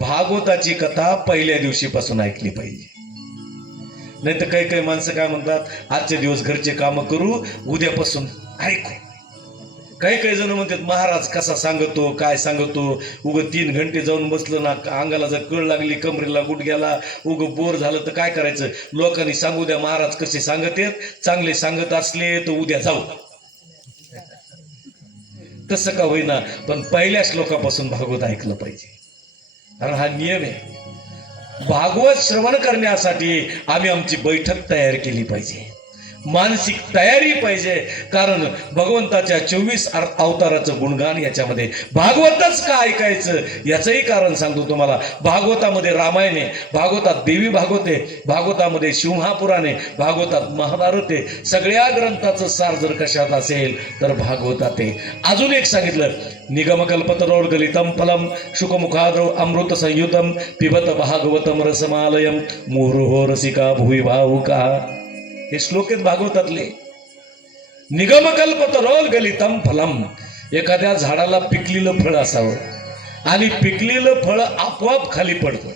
भागवताची कथा पहिल्या दिवशीपासून ऐकली पाहिजे. नाही तर काही काही माणसं काय म्हणतात, आजचे दिवस घरचे कामं करू, उद्यापासून ऐकू. काही काही जण म्हणतात महाराज कसा सांगतो, काय सांगतो, उगं 3 घंटे जाऊन बसलं ना, अंगाला जर कळ लागली, कमरेला गुडघ्याला, उगं बोर झालं तर काय करायचं, लोकांनी सांगू द्या महाराज कसे सांगत आहेत, चांगले सांगत असले तर उद्या जाऊ. तसं का होईना, पण पहिल्या श्लोकापासून भागवत ऐकलं पाहिजे. कारण हा नियम आहे. भागवत श्रवण करण्यासाठी आम्ही आमची बैठक तयार केली पाहिजे, मानसिक तयारी पाहिजे. कारण भगवंताच्या 24 अवताराचं गुणगान याच्यामध्ये. भागवतच का ऐकायचं याचंही कारण सांगतो तुम्हाला. भागवतामध्ये रामायण आहे, भागवतात देवी भागवत आहे, भागवतामध्ये शिवमहापुराण आहे, भागवतात महाभारत आहे. सगळ्या ग्रंथाचं सार जर कशात असेल तर भागवतात आहे. अजून एक सांगितलं, निगमकल्पतरोर्गलितम फलम शुकमुखाद्रव अमृत संयुतम पिबत भागवतम रसमालयम मुहुर्हो रसिका भुवि भावुका. हे श्लोक आहेत भागवतातले. निगमकल्पतरोर्गलितम फलम, एखाद्या झाडाला पिकलेलं फळ असावं आणि पिकलेलं फळ आपोआप खाली पडतं,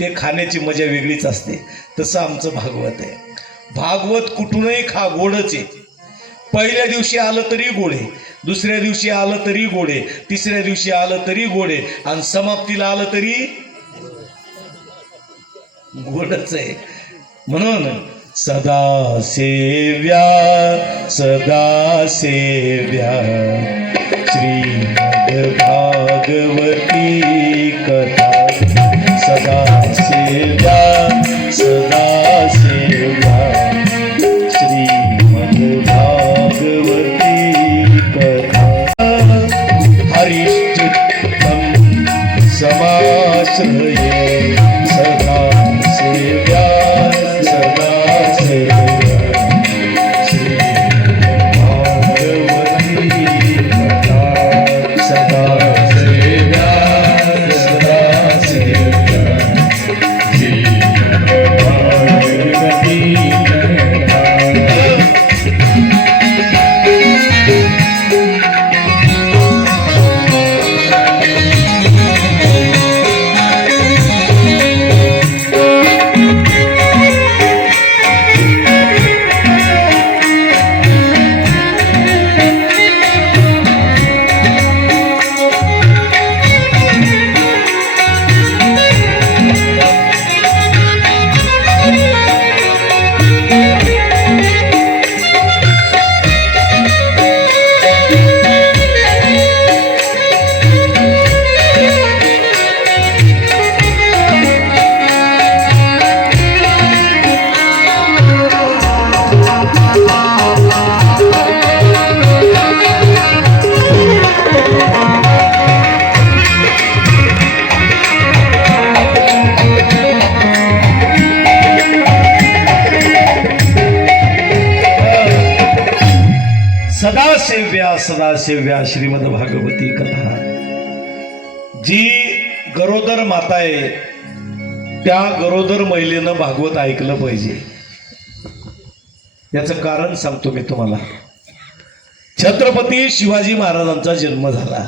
ते खाण्याची मजा वेगळीच असते. तसं आमचं भागवत आहे. भागवत कुठूनही खा, गोडच आहे. पहिल्या दिवशी आलं तरी गोड आहे, दुसऱ्या दिवशी आलं तरी गोड आहे, तिसऱ्या दिवशी आलं तरी गोड आहे, आणि समाप्तीला आलं तरी गोडच आहे. म्हणून सदा सेव्या सदा सेव्या श्रीमद् भागवती कथा. सदा सेव्या सदा सेव्या श्रीमद् भागवती कथा. हरिश्चित्तम समाश्रये सदा सेव्या सदासेव्या श्रीमद भागवती कथा. जी गरोदर माता आहे त्या गरोदर महिलेनं भागवत ऐकलं पाहिजे. याचं कारण सांगतो मी तुम्हाला. छत्रपती शिवाजी महाराजांचा जन्म झाला,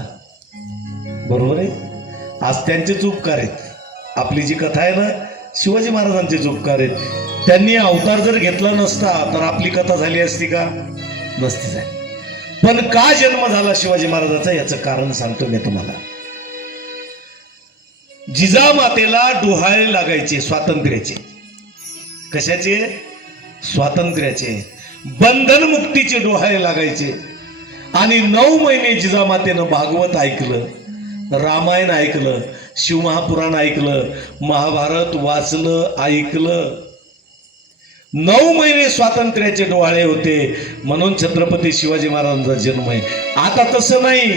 बरोबर आहे. आज त्यांचेच उपकार आहेत. आपली जी कथा आहे ना, शिवाजी महाराजांचेच उपकार आहेत. त्यांनी अवतार जर घेतला नसता तर आपली कथा झाली असती का? नसती झाली. पण का जन्म झाला शिवाजी महाराजांचा याचं कारण सांगतो मी तुम्हाला. जिजामातेला डोहाळे लागायचे स्वातंत्र्याचे. कशाचे? स्वातंत्र्याचे, बंधन मुक्तीचे डोहाळे लागायचे. आणि 9 महिने जिजामातेनं भागवत ऐकलं, रामायण ऐकलं, शिवमहापुराण ऐकलं, महाभारत वाचलं, ऐकलं. 9 महिने स्वातंत्र्याचे डोहाळे होते. म्हणून छत्रपती शिवाजी महाराजांचा जन्म आहे. आता तसं नाही.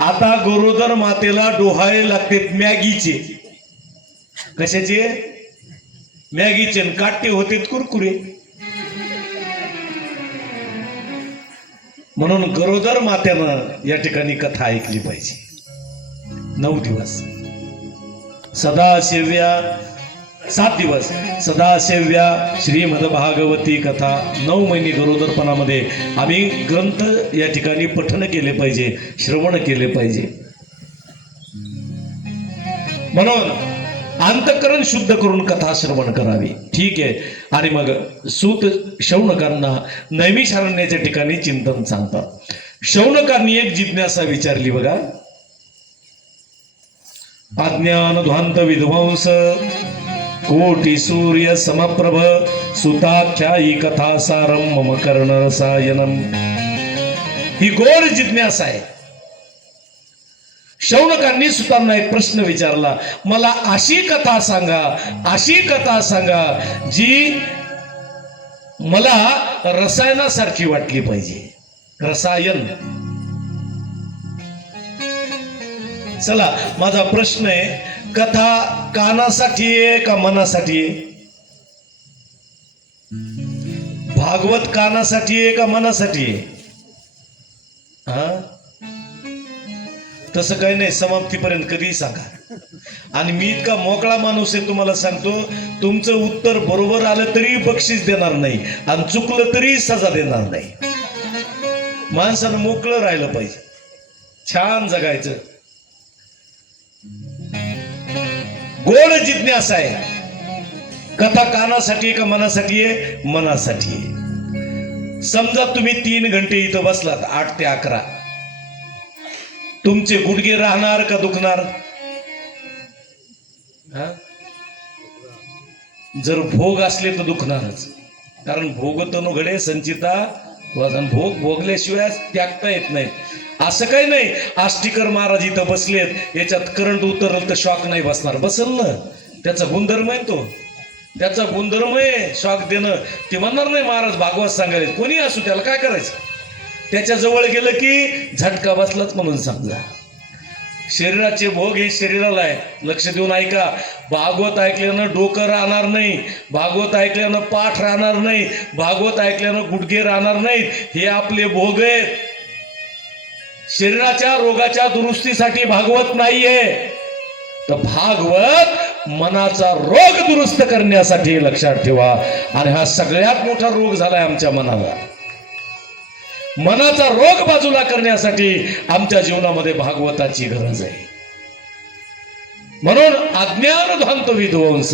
आता गरोदर मातेला डोहाळे लागते मॅगीचे. कशाचे? मॅगीचे. काटे होते कुरकुरे. म्हणून गरोदर मातेनं या ठिकाणी कथा ऐकली पाहिजे. 9 दिवस सदा सेव्या 7 दिवस सदासेव्या श्रीमद भागवती कथा 9 महिने गरोदरपणामध्ये आम्ही ग्रंथ या ठिकाणी पठण केले पाहिजे, श्रवण केले पाहिजे. म्हणून अंतःकरण शुद्ध करून कथा श्रवण करावी. ठीक आहे. आणि मग सूत शौनकांना नैमिषारण्याच्या ठिकाणी चिंतन सांगतात. शौनकांनी एक जिज्ञासा विचारली बघा. अज्ञान ध्वांत विध्वंस कोटी सूर्य समप्रभ सुताख्यायी कथा सारम मम कर्ण रसायनम. ही गोड जिज्ञासा आहे. शौनकांनी सुतांना एक प्रश्न विचारला, मला अशी कथा सांगा, अशी कथा सांगा जी मला रसायनासारखी वाटली पाहिजे. रसायन. चला, माझा प्रश्न आहे, कथा कानासाठी आहे का मनासाठी आहे? भागवत कानासाठी आहे का मनासाठी आहे? हा, तसं काही नाही. समाप्तीपर्यंत कधीही सांगा. आणि मी इतका मोकळा माणूस आहे, तुम्हाला सांगतो, तुमचं उत्तर बरोबर आलं तरी बक्षीस देणार नाही आणि चुकलं तरी सजा देणार नाही. माणसानं मोकळं राहिलं पाहिजे, छान जगायचं. गोड जिज्ञासा आहे. कथा कानासाठी का मनासाठी आहे? मनासाठी आहे. समजा तुम्ही 3 घंटे इथं बसलात 8 ते 11, तुमचे गुडघे राहणार का दुखणार? जर भोग असले तर दुखणारच, कारण भोग तनु घडे संचिता वजन. भोग भोगल्याशिवाय त्यागता येत नाही. असं काही नाही आष्टीकर महाराज इथं बसलेत, याच्यात करंट उतरलं तर शॉक नाही बसणार. बसल ना, त्याचा गुणधर्म आहे तो, त्याचा गुणधर्म आहे शॉक देणं. ते म्हणणार नाही महाराज भागवत सांगायला, कोणी असू त्याला काय करायचं. त्याच्या जवळ गेलं की झटका बसलाच म्हणून समजा. शरीराचे भोग हे शरीराला आहे. लक्ष देऊन ऐका. भागवत ऐकल्यानं डोकं राहणार नाही, भागवत ऐकल्यानं पाठ राहणार नाही, भागवत ऐकल्यानं गुडघे राहणार नाहीत. हे आपले भोग आहेत. शरीराच्या रोगाच्या दुरुस्तीसाठी भागवत नाहीये, तर भागवत मनाचा रोग दुरुस्त करण्यासाठी. लक्षात ठेवा. आणि हा सगळ्यात मोठा रोग झालाय आमच्या मनाला. मनाचा रोग बाजूला करण्यासाठी आमच्या जीवनामध्ये भागवताची गरज आहे. म्हणून अज्ञान ध्वंत विध्वंस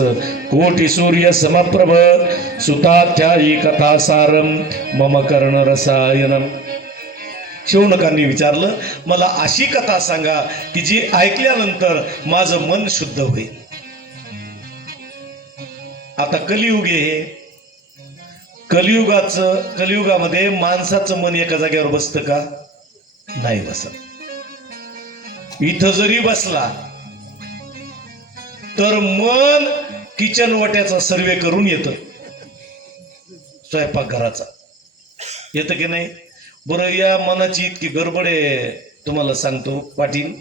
कोटी सूर्य समप्रभ सुताख्यायी कथा सारम मम कर्ण रसायनम. शौनकांनी विचारलं, मला अशी कथा सांगा की जी ऐकल्यानंतर माझं मन शुद्ध होईल. आता कलियुग आहे. कलियुगामध्ये माणसाचं मन एका जागेवर बसतं का? नाही बसत. इथं जरी बसला तर मन किचन वाट्याचा सर्वे करून येतं, स्वयंपाकघराचा. येतं की नाही? बरं, या मनाची इतकी गडबड आहे, तुम्हाला सांगतो पाटील,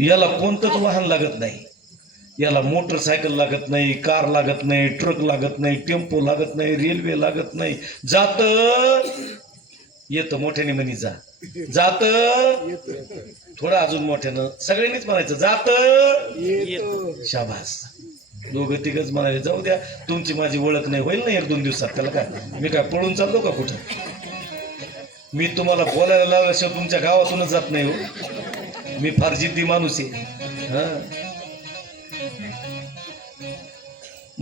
याला कोणतंच वाहन लागत नाही. याला मोटरसायकल लागत नाही, कार लागत नाही, ट्रक लागत नाही, टेम्पो लागत नाही, रेल्वे लागत नाही. जात येतं मोठ्याने म्हणी जा, जात थोडं अजून मोठ्यानं सगळ्यांनीच म्हणायचं जात शाबास. दोघं तिघच म्हणाले जाऊ द्या, तुमची माझी ओळख नाही, होईल ना 1-2 दिवसात. त्याला काय, मी काय पळून चाललो का कुठं? मी तुम्हाला बोलायला लावल्याशिवाय तुमच्या गावातूनच जात नाही हो. मी फार जिद्दी माणूस आहे. हा,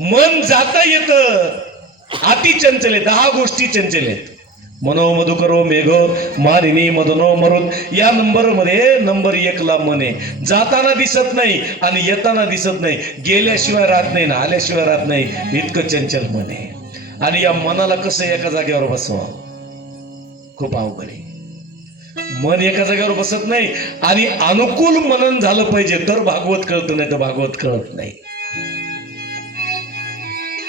मन जाता येत. अति चंचल आहे. 10 गोष्टी चंचल आहेत. मनो मधुकरो मेघ मानिनी मदनो मरुत. या नंबरमध्ये नंबर 1 ला मन आहे. जाताना दिसत नाही आणि येताना दिसत नाही, गेल्याशिवाय राहत नाही ना आल्याशिवाय राहत नाही, इतकं चंचल मन आहे. आणि या मनाला कसं एका जागेवर बसवावं, खूप अवघड आहे. मन एका जागेवर बसत नाही. आणि अनुकूल मनन झालं पाहिजे तर भागवत कळत, नाही तर भागवत कळत नाही.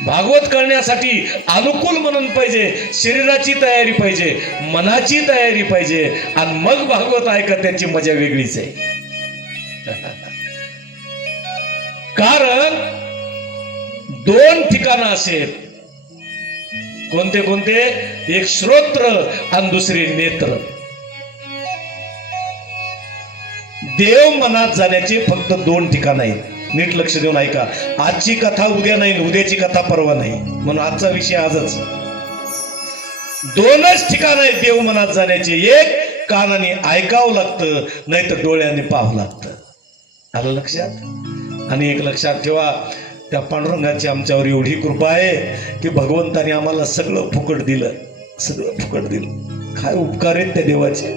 भागवत करण्यासाठी अनुकूल मनन पाहिजे, शरीराची तयारी पाहिजे, मनाची तयारी पाहिजे, आणि मग भागवत ऐका, त्याची मजा वेगळीच आहे. कारण 2 ठिकाणं असेल. कोणते कोणते? एक श्रोत्र आणि दुसरे नेत्र. देव मनात जाण्याचे फक्त 2 ठिकाण आहेत. नीट लक्ष देऊन ऐका. आजची कथा उद्या नाही, उद्याची कथा परवा नाही, म्हणून आजचा विषय आजच. दोनच ठिकाण आहेत देव मनात जाण्याचे. एक कानाने ऐकावं लागतं, नाही तर डोळ्याने पाहावं लागतं. आलं लक्षात? आणि एक लक्षात ठेवा, त्या पांडुरंगाची आमच्यावर एवढी कृपा आहे की भगवंताने आम्हाला सगळं फुकट दिलं, सगळं फुकट दिलं. काय उपकार आहेत त्या देवाचे.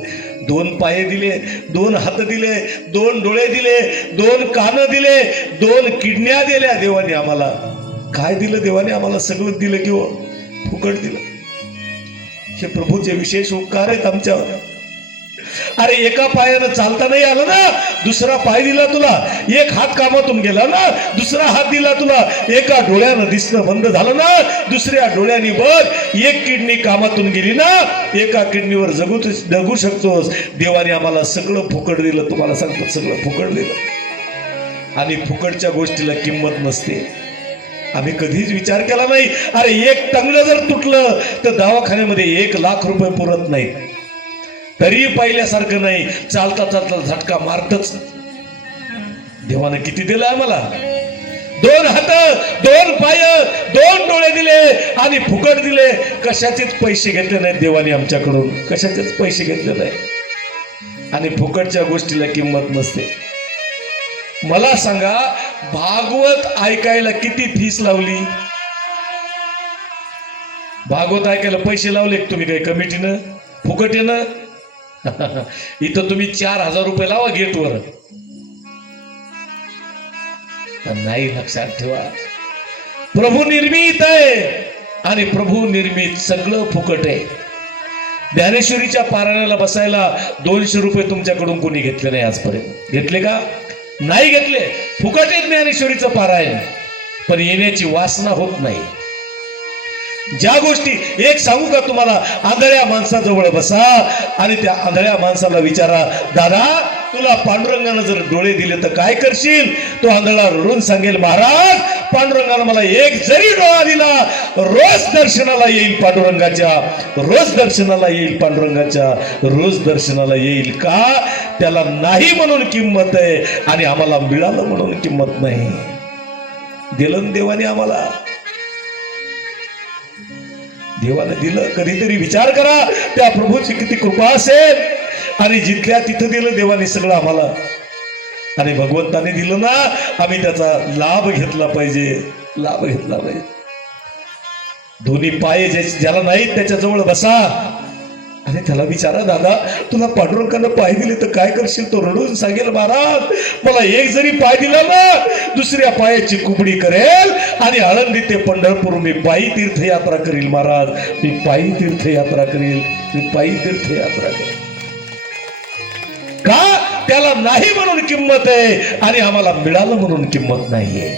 2 पाय दिले, 2 हात दिले, 2 डोळे दिले, 2 कान दिले, 2 किडन्या दिल्या देवाने आम्हाला. काय दिलं देवाने आम्हाला? सगळं दिलं किंवा फुकट दिलं. हे प्रभूचे विशेष उपकार आहेत आमच्यावर. अरे एका पायानं चालता नाही आलं ना, दुसरा पाय दिला तुला. एक हात कामातून गेला ना, दुसरा हात दिला तुला. एका डोळ्यानं दिसणं बंद झालं ना, दुसऱ्या डोळ्यानी बघ. एक किडनी कामातून गेली ना, एका किडनीवर जगू शकतोस. देवाने आम्हाला सगळं फुकट दिलं. तुम्हाला सांगतो, सगळं फुकट दिलं. आणि फुकटच्या गोष्टीला किंमत नसते. आम्ही कधीच विचार केला नाही. अरे एक टंगडं जर तुटलं तर दवाखान्यामध्ये 1 लाख रुपये पुरत नाहीत. तरी पहिल्यासारखं नाही, चालता चालता झटका मारतच. देवानं किती दिलं आम्हाला? 2 हात, 2 पाय, 2 डोळे दिले आणि फुकट दिले. कशाचेच पैसे घेतले नाहीत देवाने आमच्याकडून, कशाचेच पैसे घेतले नाही. आणि फुकटच्या गोष्टीला किंमत नसते. मला सांगा, भागवत ऐकायला किती फीस लावली? भागवत ऐकायला पैसे लावले तुम्ही काही कमिटीनं? फुकट आहे ना? इथं तुम्ही 4000 रुपये लावा गेटवर. नाही, लक्षात ठेवा, प्रभू निर्मित आहे आणि प्रभू निर्मित सगळं फुकट आहे. ज्ञानेश्वरीच्या पारायणाला बसायला 200 रुपये तुमच्याकडून कोणी घेतले नाही आजपर्यंत. घेतले का? नाही घेतले. फुकट आहे ज्ञानेश्वरीचं पारायण, पण येण्याची वासना होत नाही. ज्या गोष्टी, एक सांगू का तुम्हाला, आंधळ्या माणसाजवळ बसा आणि त्या आंधळ्या माणसाला विचारा, दादा तुला पांडुरंगानं जर डोळे दिले तर काय करशील? तो आंधळा रडून सांगेल, महाराज पांडुरंगानं मला एक जरी डोळा दिला, रोज दर्शनाला येईल पांडुरंगाच्या, रोज दर्शनाला येईल पांडुरंगाच्या, रोज दर्शनाला येईल. का? त्याला नाही म्हणून किंमत आहे आणि आम्हाला मिळालं म्हणून किंमत नाही. दिलं देवाने आम्हाला, देवाने दिलं. कधीतरी विचार करा त्या प्रभूची किती कृपा असेल. आणि जिथल्या तिथं दिलं देवाने सगळं आम्हाला. आणि भगवंताने दिलं ना, आम्ही त्याचा लाभ घेतला पाहिजे, लाभ घेतला पाहिजे. दोन्ही पाय ज्याला नाहीत त्याच्याजवळ बसा आणि त्याला विचारा, दादा तुला पांडुरंगानं पाय दिले तर काय करशील? तो रडून सांगेल, महाराज मला एक जरी पाय दिला ना, दुसऱ्या पायाची कुबडी करेल आणि आळंदी ते पंढरपूर मी पायी तीर्थयात्रा करील. महाराज मी पायी तीर्थयात्रा करील, मी पायी तीर्थयात्रा करेल. का? त्याला नाही म्हणून किंमत आहे आणि आम्हाला मिळालं म्हणून किंमत नाहीये.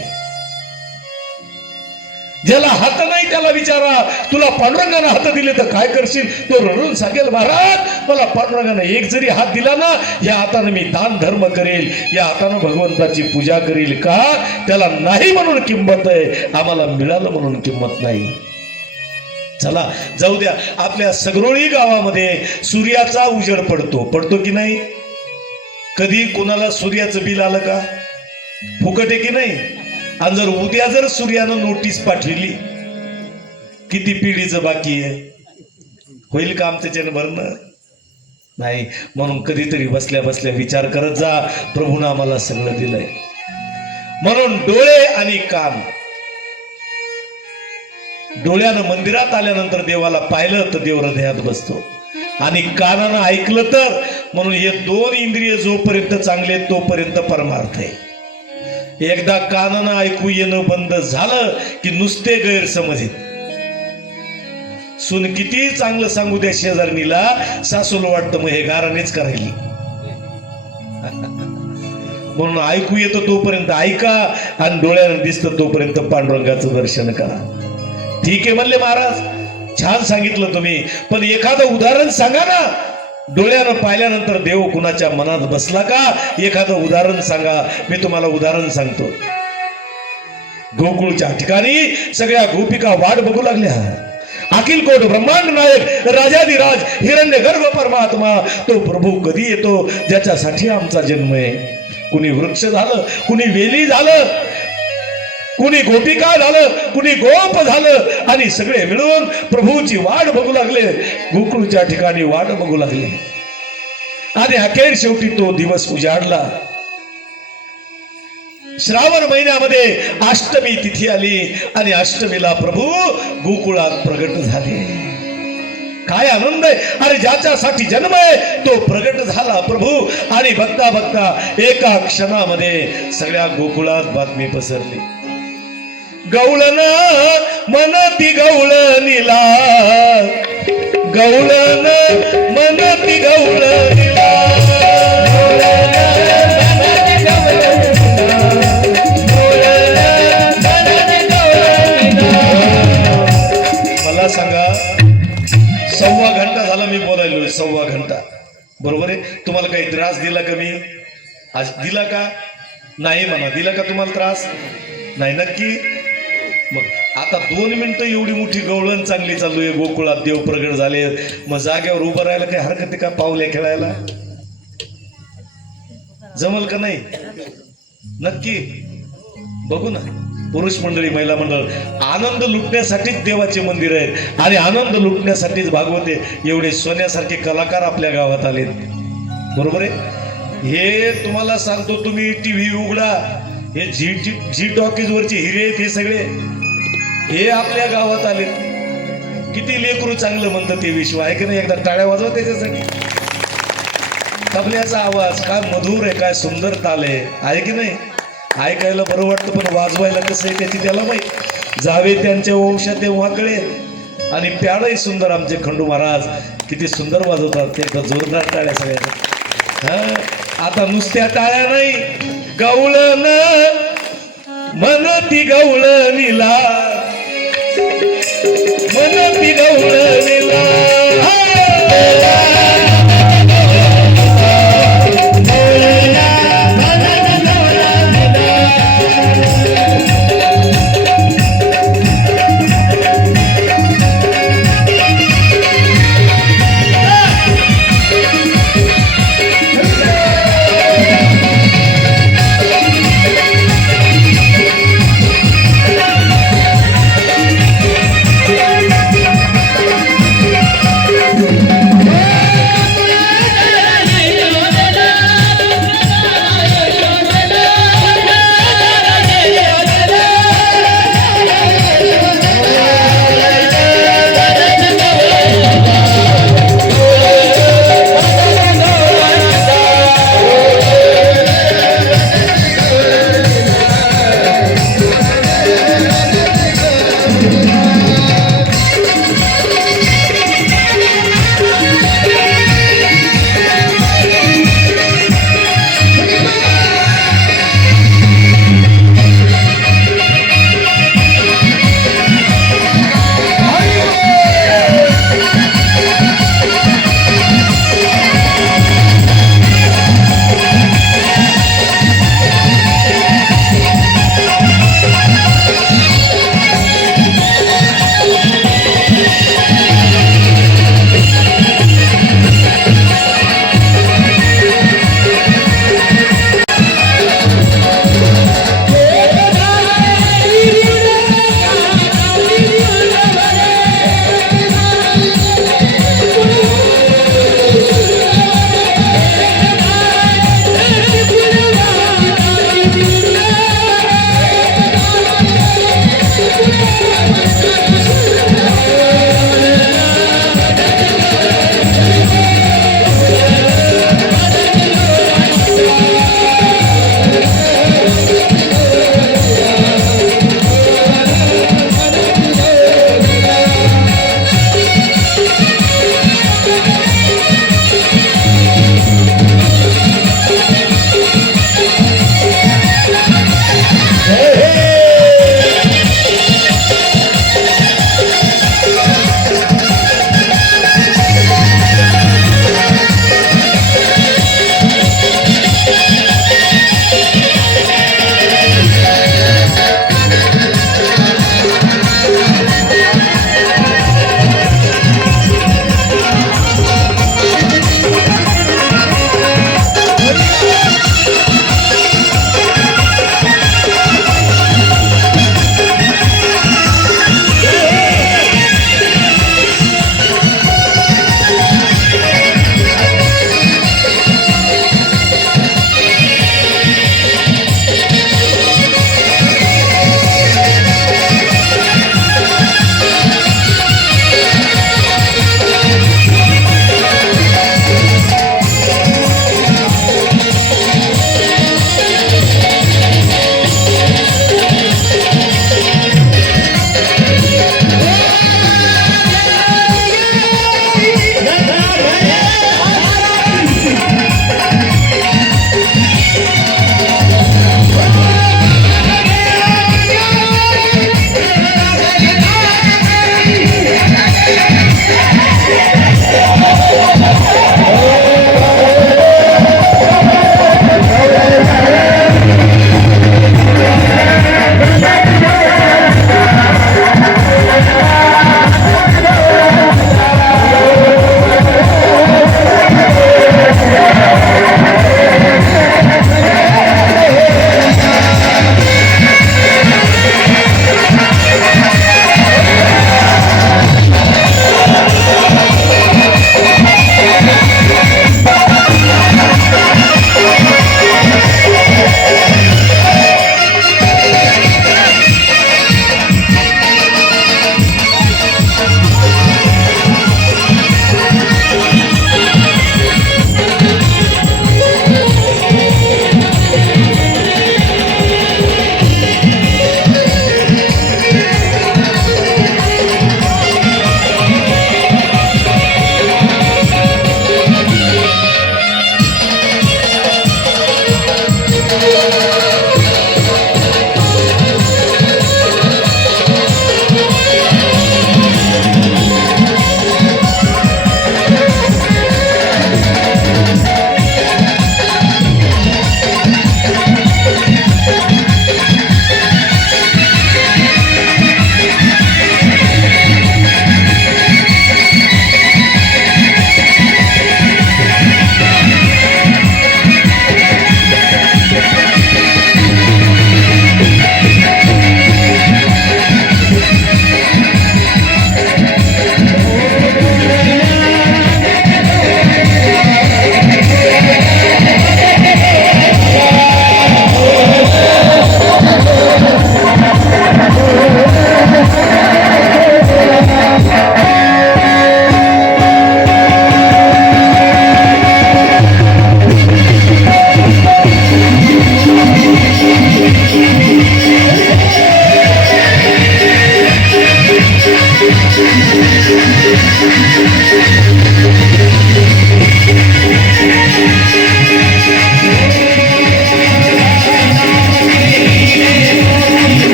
ज्याला हात नाही त्याला विचारा, तुला पांडुरंगानं हात दिले तर काय करशील? तो रडून सांगेल, महाराज मला पांडुरंगानं एक जरी हात दिला ना, या हातानं मी दान धर्म करेल, या हातानं भगवंताची पूजा करेल. का? त्याला नाही म्हणून किंमत आहे, आम्हाला मिळालं म्हणून किंमत नाही. चला जाऊ द्या. आपल्या सगरोळी गावामध्ये सूर्याचा उजेड पडतो की नाही? कधी कोणाला सूर्याचं बिल आलं का? फुकट आहे की नाही? आणि जर उद्या जर सूर्यानं नोटीस पाठवली, किती पिढीचं बाकी आहे, होईल का आमच्याच्यानं भरणं? नाही. म्हणून कधीतरी बसल्या बसल्या विचार करत जा, प्रभूनं आम्हाला सगळं दिलंय. म्हणून डोळे आणि कान. डोळ्यानं मंदिरात आल्यानंतर देवाला पाहिलं तर देव हृदयात बसतो, आणि कानानं ऐकलं तर. म्हणून हे 2 इंद्रिय जोपर्यंत चांगले तोपर्यंत परमार्थ आहे. एकदा कानानं ऐकू येणं बंद झालं की नुसते गैरसमज आहेत. सून किती चांगलं सांगू द्या शेजारणीला, सासूला वाटतं मग हे गारानेच करायली. म्हणून ऐकू येतं तोपर्यंत ऐका आणि डोळ्यानं दिसतं तोपर्यंत पांडुरंगाचं दर्शन करा. ठीक आहे म्हणले महाराज, छान सांगितलं तुम्ही, पण एखादं उदाहरण सांगा ना. डोळ्यानं पाहिल्यानंतर देव कुणाच्या मनात बसला का? एखादं उदाहरण सांगा. मी तुम्हाला उदाहरण सांगतो. गोकुळच्या ठिकाणी सगळ्या गोपिका वाट बघू लागल्या. अखिल कोट ब्रह्मांड नायक राजाधिराज हिरण्यगर्भ परमात्मा तो प्रभू कधी येतो ज्याच्यासाठी आमचा जन्म आहे. कुणी वृक्ष झालं, कुणी वेली झालं, कुणी गोपिका झालं, कुणी गोप झालं आणि सगळे मिळून प्रभूची वाट बघू लागले, गोकुळच्या ठिकाणी वाट बघू लागले. आणि अखेर शेवटी तो दिवस उजाडला. श्रावण महिन्यामध्ये अष्टमी तिथी आली आणि अष्टमीला प्रभू गोकुळात प्रगट झाले. काय आनंद आहे. अरे ज्याच्यासाठी जन्म आहे तो प्रगट झाला प्रभू. आणि बघता बघता एका क्षणामध्ये सगळ्या गोकुळात बातमी पसरली. गवळण मनती गवळणीला, गवळण मनती गवळणीला, मला सांगा 1.25 घंटा झाला मी बोलायलो. 1.25 घंटा बरोबर आहे. तुम्हाला काही त्रास दिला का मी आज? दिला का नाही म्हणा. दिला का तुम्हाला त्रास? नाही. नक्की. मग आता 2 मिनिटं एवढी मोठी गवळण चांगली चालू आहे, गोकुळात देव प्रगट झाले, मग जागेवर उभं राहायला काही हरकत आहे का? पावले खेळायला जमल का नाही? नक्की बघू ना. पुरुष मंडळी, महिला मंडळ, आनंद लुटण्यासाठीच देवाचे मंदिर आहेत आणि आनंद लुटण्यासाठीच भागवते एवढे सोन्यासारखे कलाकार आपल्या गावात आले. बरोबर आहे. हे तुम्हाला सांगतो, तुम्ही टीव्ही उघडा, हे जी टॉकीज वरचे हिरे आहेत, हे सगळे हे आपल्या गावात आले. किती लेकरू चांगलं म्हणतं ते विश्व आहे की नाही? एकदा टाळ्या वाजवा त्याच्यासाठी. तबल्याचा आवाज काय मधुर आहे, काय सुंदर ताल आहे की नाही? ऐकायला बरं वाटतं, पण वाजवायला कसं आहे त्याची त्याला माहित. जावे त्यांच्या वंशात तेव्हा कळेल. आणि प्याडही सुंदर आमचे खंडू महाराज किती सुंदर वाजवतात. ते एकदा जोरदार टाळ्या सगळ्या. हा, आता नुसत्या टाळ्या नाही, गवळण मनती गवळणीला, मनती गवळणीला,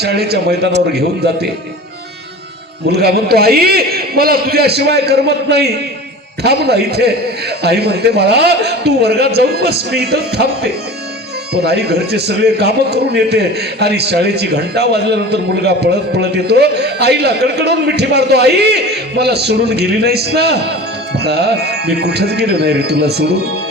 शाळेच्या मैदानावर घेऊन जाते. मुलगा म्हणतो, आई मला तुझ्याशिवाय करमत नाही, थांब ना इथे. आई म्हणते, बाळा तू वर्गात जाऊन बस, मी इथं थांबते. पण आई घरचे सगळे कामं करून येते आणि शाळेची घंटा वाजल्यानंतर मुलगा पळत पळत येतो. आईला कडकडून मिठी मारतो, आई मला सोडून गेली नाहीस ना? बाळा मी कुठंच गेलो नाही रे तुला सोडून.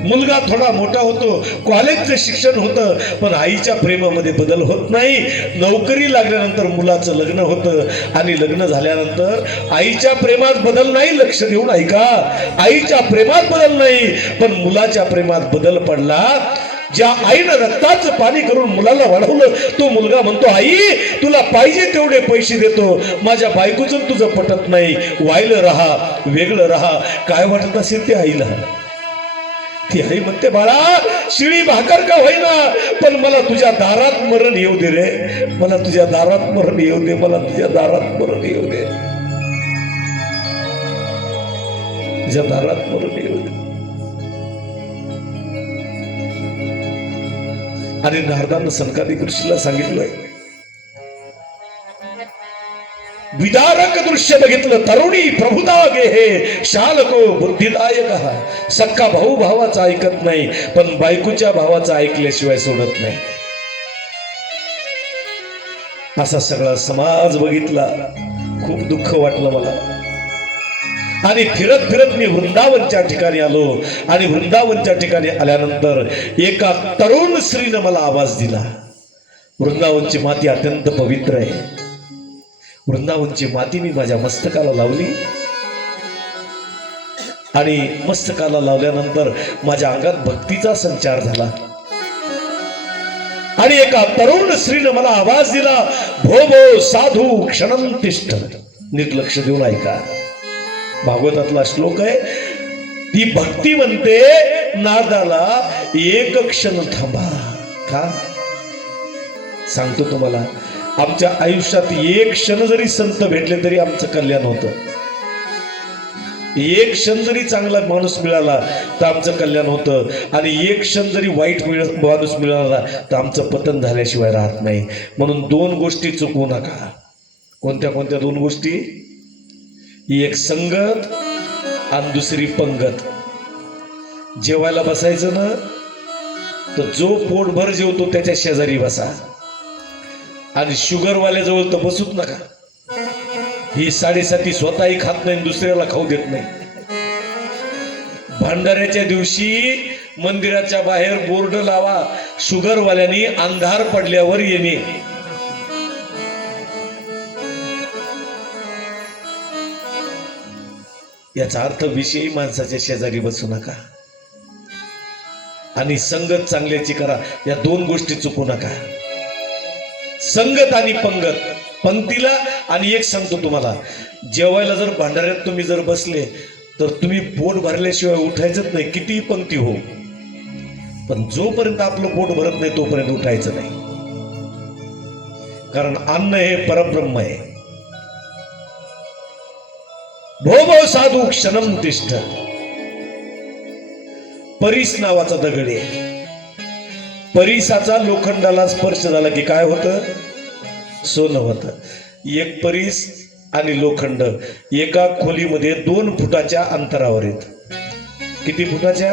मुलगा थोडा मोठा होतो, कॉलेजचं शिक्षण होतं, पण आईच्या प्रेमामध्ये बदल होत नाही. नोकरी लागल्यानंतर मुलाचं लग्न होतं आणि लग्न झाल्यानंतर आईच्या प्रेमात बदल नाही. लक्ष देऊन ऐका, आईच्या प्रेमात बदल नाही, पण मुलाच्या प्रेमात बदल पडला. ज्या आईनं रक्ताचं पाणी करून मुलाला वाढवलं, तो मुलगा म्हणतो, आई तुला पाहिजे तेवढे पैसे देतो, माझ्या बायकोचं तुझं पटत नाही, वायलं राहा, वेगळं राहा. काय वाटत असेल ते आईला? ती आई म्हणते, बाळा शिळी भाकर का होईना, पण मला तुझ्या दारात मरण येऊ दे रे, मला तुझ्या दारात मरण येऊ दे, मला तुझ्या दारात मरण येऊ दे, तुझ्या दारात मरण येऊ दे. आणि नारदानं सनकादिक ऋषीला सांगितलंय, विदारक दृश्य बघितलं, तरुणी प्रभुता गेहे, शालको बुद्धिदायक. सक्का भाऊ भावाचा ऐकत नाही, पण बायकोच्या भावाचा ऐकल्याशिवाय सोडत नाही. असा सगळा समाज बघितला, खूप दुःख वाटलं मला. आणि फिरत फिरत मी वृंदावनच्या ठिकाणी आलो. आणि वृंदावनच्या ठिकाणी आल्यानंतर एका तरुण स्त्रीनं मला आवाज दिला. वृंदावनची माती अत्यंत पवित्र आहे. वृंदावनची माती मी माझ्या मस्तकाला लावली आणि मस्तकाला लावल्यानंतर माझ्या अंगात भक्तीचा संचार झाला. आणि एका तरुण स्त्रीनं मला आवाज दिला, भो भो साधू क्षणं तिष्ठ. नीट लक्ष देऊन ऐका, भागवतातला श्लोक आहे. ती भक्ती म्हणते नारदाला, एक क्षण थांबा. का सांगतो तुम्हाला, आमच्या आयुष्यात एक क्षण जरी संत भेटले तरी आमचं कल्याण होतं. एक क्षण जरी चांगला माणूस मिळाला तर आमचं कल्याण होतं. आणि एक क्षण जरी वाईट माणूस मिळाला तर आमचं पतन झाल्याशिवाय राहत नाही. म्हणून दोन गोष्टी चुकवू नका. कोणत्या कोणत्या दोन गोष्टी? एक संगत आणि दुसरी पंगत. जेवायला बसायचं ना तर जो पोटभर जेवतो त्याच्या शेजारी बसा. आणि शुगरवाल्याजवळ तर बसूच नका. ही साडेसाती स्वतःही खात नाही, दुसऱ्याला खाऊ देत नाही. भंडाऱ्याच्या दिवशी मंदिराच्या बाहेर बोर्ड लावा, शुगरवाल्यांनी अंधार पडल्यावर येणे. याचा अर्थ विषयी माणसाच्या शेजारी बसू नका. आणि संगत चांगल्याची करा. या दोन गोष्टी चुकू नका, संगत आणि पंगत. पंक्तीला. आणि एक सांगतो तुम्हाला, जेवायला जर भांडाऱ्यात तुम्ही जर बसले तर तुम्ही पोट भरल्याशिवाय उठायचंच नाही, कितीही पंक्ती हो. पण जोपर्यंत आपलं पोट भरत नाही तोपर्यंत उठायचं नाही. कारण अन्न हे परब्रह्म आहे. भो भो साधू क्षणं तिष्ठ. परीस नावाचा दगड आहे. परीसाचा लोखंडाला स्पर्श झाला की काय होतं? सोनं होतं. एक परीस आणि लोखंड एका खोलीमध्ये 2 फुटाच्या अंतरावर आहेत. किती फुटाच्या?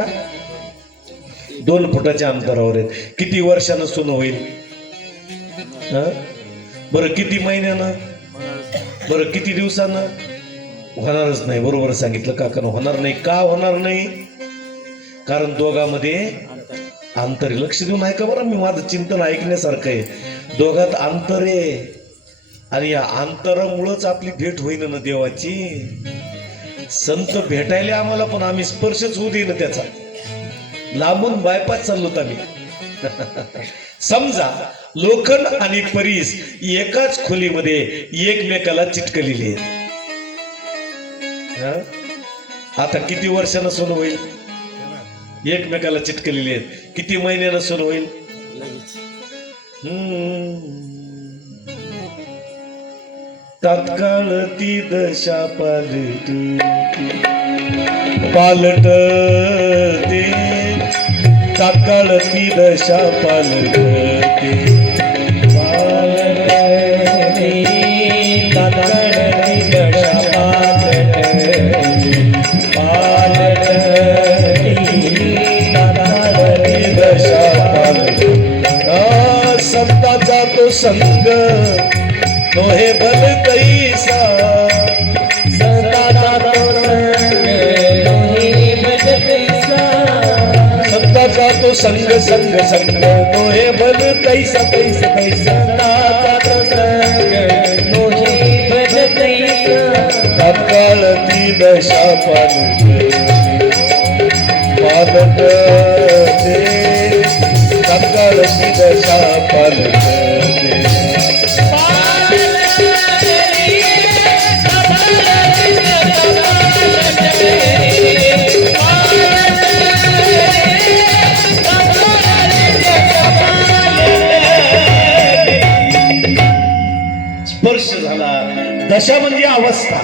2 फुटाच्या अंतरावर आहेत. किती वर्षानं सोनं होईल? बरं किती महिन्यानं? बरं किती दिवसानं? होणारच नाही. बरोबर सांगितलं काकानं, होणार नाही. का होणार नाही? कारण दोघांमध्ये अंतर आहे. लक्ष देऊन ऐका बरं, मी माझं चिंतन ऐकण्यासारखं आहे. दोघात अंतर आहे आणि या अंतरामुळेच आपली भेट होईन ना देवाची. संत भेटायला आम्हाला, पण आम्ही स्पर्शच होऊ देईन त्याचा. लांबून बायपास चाललोत आम्ही. समजा लोखंड आणि परीस एकाच खोलीमध्ये एकमेकाला चिटकलेले आहेत. आता किती वर्षानं सोनं होईल? एकमेकाला चिटकलेले आहेत. किती महिन्यानं सोनं होईल? तात्काळ ती दशा पालटते. तात्काळ ती दशा पालटते. संग नोहे बल कैसा संताचा तो संग संग संग नोहे बल कैसा कैसा कैसा तत्काळ ती दशा पालक दे तत्काळ ती दशा पालक दे स्पर्श झाला. दशा म्हणजे अवस्था,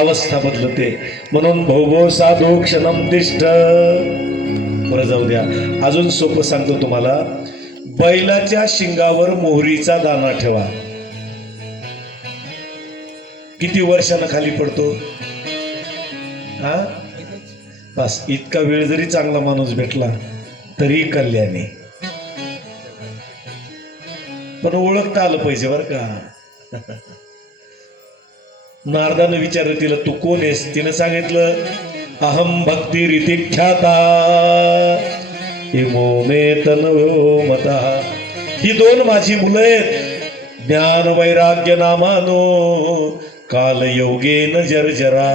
अवस्था बदलते. म्हणून भोगो साधू क्षणम तिष्ठ. बरं जाऊ द्या, अजून सोपं सांगतो तुम्हाला. बैलाच्या शिंगावर मोहरीचा दाना ठेवा. किती वर्षानं खाली पडतो? हा, बस इतका वेळ जरी चांगला माणूस भेटला तरी कल्याणी. पण ओळखता आलं पाहिजे बर का. नारदानं विचारलं तिला, तू कोण आहेस? तिनं सांगितलं, अहम भक्ती रीतिख्याता इमो मे तनवो मता. ही दोन माझी मुलं आहेत. ज्ञान वैराग्य नामानो काल योगेन जर्जरा.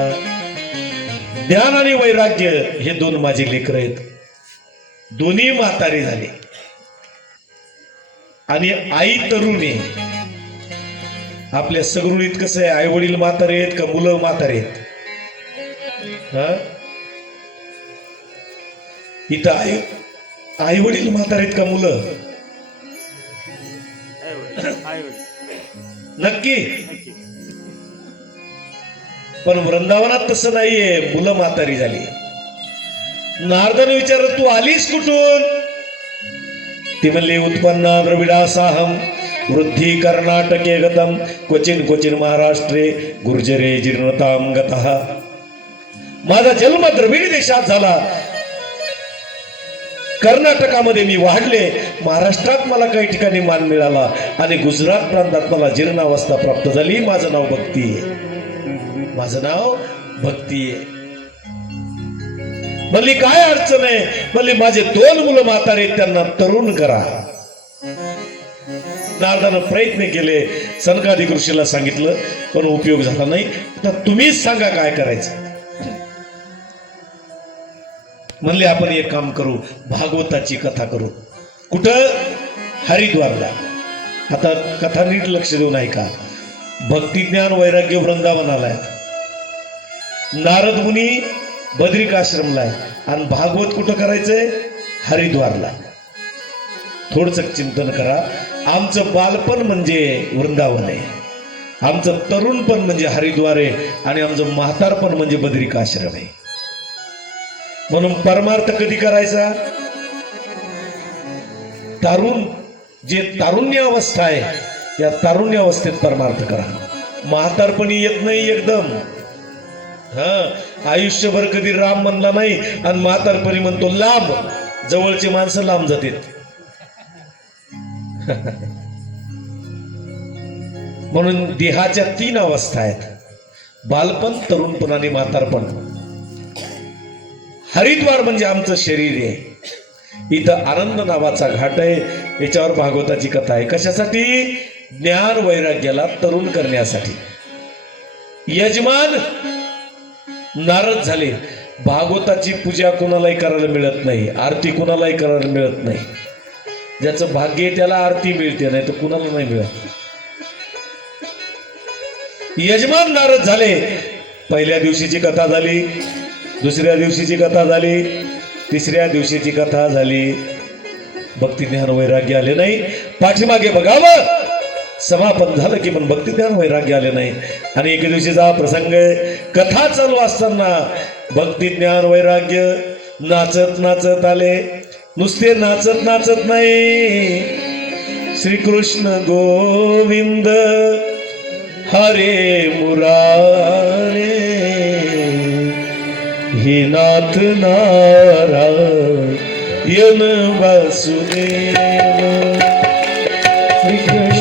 ज्ञान आणि वैराग्य हे दोन माझे लेकर आहेत. दोन्ही म्हातारी झाले आणि आई तरुणी. आपल्या सगरुळीत कसं आहे, आई वडील म्हातारे आहेत का मुलं म्हातारे आहेत? इथं आई वडील म्हातारे आहेत का मुलं? नक्की. पण वृंदावनात तसं नाहीये, मुलं म्हातारी झाली. नारदाने विचारलं, तू आलीस कुठून? ती म्हणली, उत्पन्ना द्रविडासाहम वृद्धी कर्नाटके गतम क्वचिन क्वचिन महाराष्ट्रे गुर्जरे जीर्णताम गतः. माझा जन्म द्रविड देशात झाला, कर्नाटकामध्ये मी वाढले, महाराष्ट्रात मला काही ठिकाणी मान मिळाला आणि गुजरात प्रांतात मला जीर्णावस्था प्राप्त झाली. माझं नाव भक्ती आहे, माझं नाव भक्ती आहे. म्हणली, काय अडचण आहे? म्हणली, माझे दोन मुलं म्हातारे, त्यांना तरुण करा. नारदानं प्रयत्न केले, सनकादिक ऋषीला सांगितलं, पण उपयोग झाला नाही. तर तुम्हीच सांगा काय करायचं. म्हणले, आपण एक काम करू, भागवताची कथा करू. कुठं? हरिद्वारला. आता कथा नीट लक्ष देऊन ऐका. भक्ती ज्ञान वैराग्य वृंदावनाला आहे, नारद मुनी बद्रिकाश्रमला आहे आणि भागवत कुठं करायचंय? हरिद्वारला. थोडस चिंतन करा. आमचं बालपण म्हणजे वृंदावन आहे, आमचं तरुणपण म्हणजे हरिद्वार आहे आणि आमचं म्हातारपण म्हणजे बद्रिकाश्रम आहे. म्हणून परमार्थ कधी करायचा? जे तारुण्य अवस्था आहे, या तारुण्य अवस्थेत परमार्थ करा. म्हातारपणी येत नाही एकदम. आयुष्यभर कधी राम म्हणला नाही आणि म्हातारपणी म्हणतो लांब. जवळची माणसं लांब जातात. म्हणून देहाच्या 3 अवस्था आहेत, बालपण, तरुणपण आणि म्हातारपण. हरिद्वार म्हणजे आमचं शरीर आहे. इथं आनंद नावाचा घाट आहे, याच्यावर भागवताची कथा आहे. कशासाठी? ज्ञान वैराग्याला तरुण करण्यासाठी. यजमान नारद झाले. भागवताची पूजा कुणालाही करायला मिळत नाही, आरती कुणालाही करायला मिळत नाही. ज्याचं भाग्य आहे त्याला आरती मिळते, नाही तर कुणाला नाही मिळत. यजमान नारद झाले. पहिल्या दिवशीची कथा झाली, दुसऱ्या दिवशीची कथा झाली, तिसऱ्या दिवशीची कथा झाली. भक्ती ज्ञान वैराग्य आले नाही. पाठीमागे बघावं, समापन झालं की पण भक्ती ज्ञान वैराग्य आले नाही. आणि एके दिवशीचा प्रसंग, कथा चालू असताना भक्ती ज्ञान वैराग्य नाचत नाचत आले. नुसते नाचत नाचत नाही, श्रीकृष्ण गोविंद हरे मुरारे हे नाथ नारायण वासुदेव. श्रीकृष्ण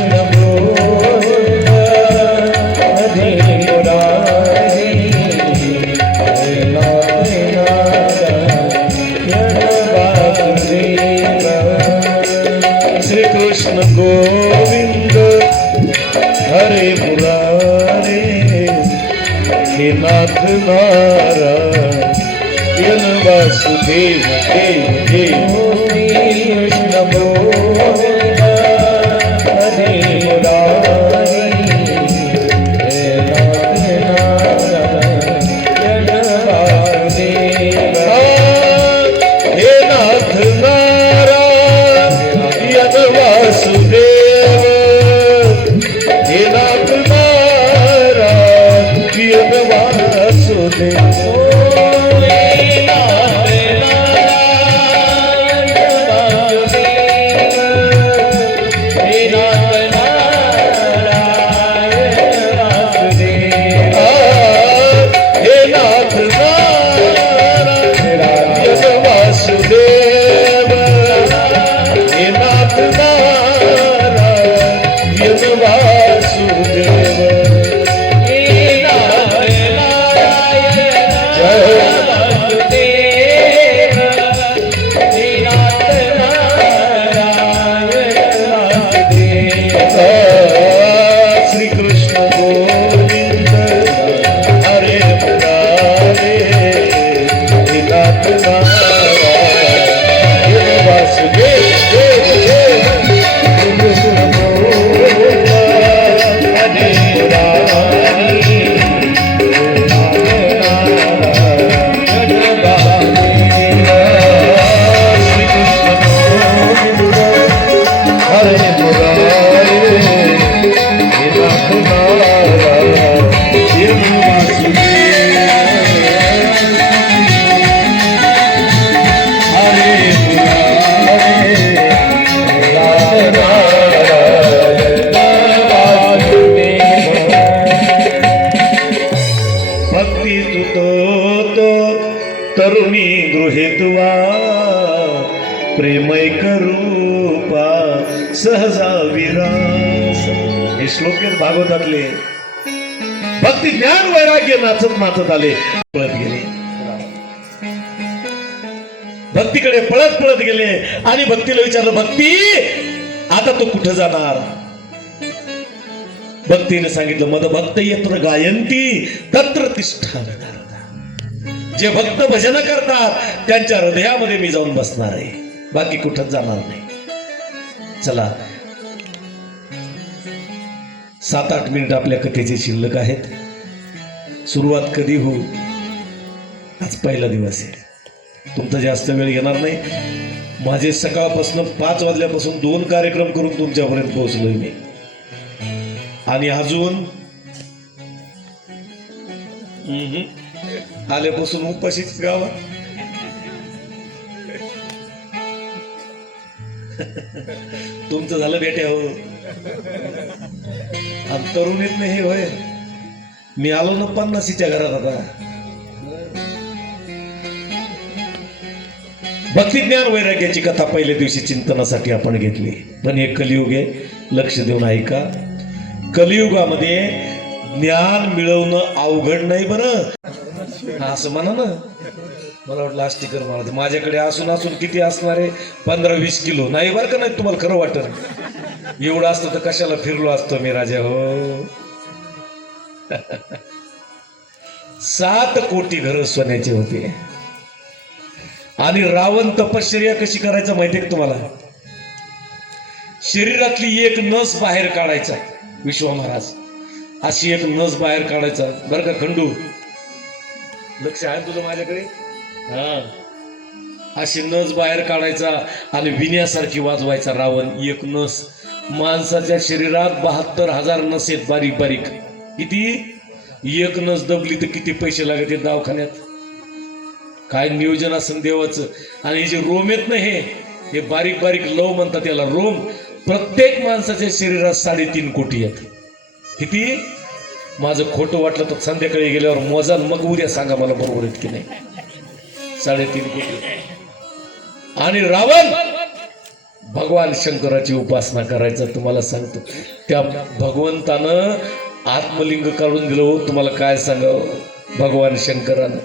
कृष्ण गोविंद हरे मुरारे हे नाथ नारायण वासुदेव देव देव कृष्ण गोविंद हरे मुरारे हे नाथ नारायण वासुदेव हे नाथ नारायण वासुदेव हे नाथ नारायण वासुदेव तरुणी गृहेतुवा प्रेमय करूपा सहजा विरास. हे श्लोक आहेत भागवतातले. भक्ती ज्ञान वैराग्य नाचत नाचत आले, पळत गेले, भक्तीकडे पळत पळत गेले आणि भक्तीला विचारलं, भक्ती आता तू कुठं जाणार? भक्तीने सांगितलं, मद भक्त यत्र गायंती तत्र तिष्ठामि नारद. जे भक्त भजन करतात त्यांच्या हृदयामध्ये मी जाऊन बसणार आहे, बाकी कुठंच जाणार नाही. चला 7-8 मिनिट आपल्या कथेचे शिल्लक आहेत. सुरुवात कधी हो? आज पहिला दिवस आहे, तुमचा जास्त वेळ घेणार नाही. माझे सकाळपासून 5 वाजल्यापासून 2 कार्यक्रम करून तुमच्यापर्यंत पोहोचलोय मी, आणि अजून आल्यापासून उपाशीच गावात. तुमचं झालं बेट्या हो, आणि तरुणीत नाही होय. मी आलो ना 50च्या घरात. आता भक्ती ज्ञान वैराग्याची कथा पहिल्या दिवशी चिंतनासाठी आपण घेतली, पण हे कलियुग आहे, लक्ष देऊन ऐका. कलियुगामध्ये ज्ञान मिळवणं अवघड नाही बरं, असं म्हणा ना. मला वाटलं आष्टीकर मला माझ्याकडे असून असून किती असणार आहे, 15-20 किलो नाही बरं का. नाही तुम्हाला खरं वाटत, एवढं असतं तर कशाला फिरलो असतो मी राजा हो. 7 कोटी घर सोन्याचे होते, आणि रावण तपश्चर्या कशी करायचं माहितीये का तुम्हाला? शरीरातली एक नस बाहेर काढायचा, विश्वा महाराज अशी एक नस बाहेर काढायचा बरं का. खंडू लक्ष आहे तुझं माझ्याकडे? हा, अशी नस बाहेर काढायचा आणि विण्यासारखी वाजवायचा रावण. एक नस. माणसाच्या शरीरात 72,000 नस आहेत बारीक बारीक. किती? एक नस दबली तर किती पैसे लागते दवाखान्यात? काय नियोजन असेल देवाचं. आणि हे जे रोम आहेत ना, हे बारीक बारीक लव म्हणतात त्याला, रोम. प्रत्येक माणसाच्या शरीरात 3.5 कोटी आहेत. किती? माझं खोटं वाटलं तर संध्याकाळी गेल्यावर मोजा, मग उद्या सांगा मला बरोबर आहेत की नाही. 3.5 कोटी. आणि रावण भगवान शंकराची उपासना करायचा. तुम्हाला सांगतो, त्या भगवंतानं आत्मलिंग काढून दिलं. तुम्हाला काय सांगावं, भगवान शंकरानं.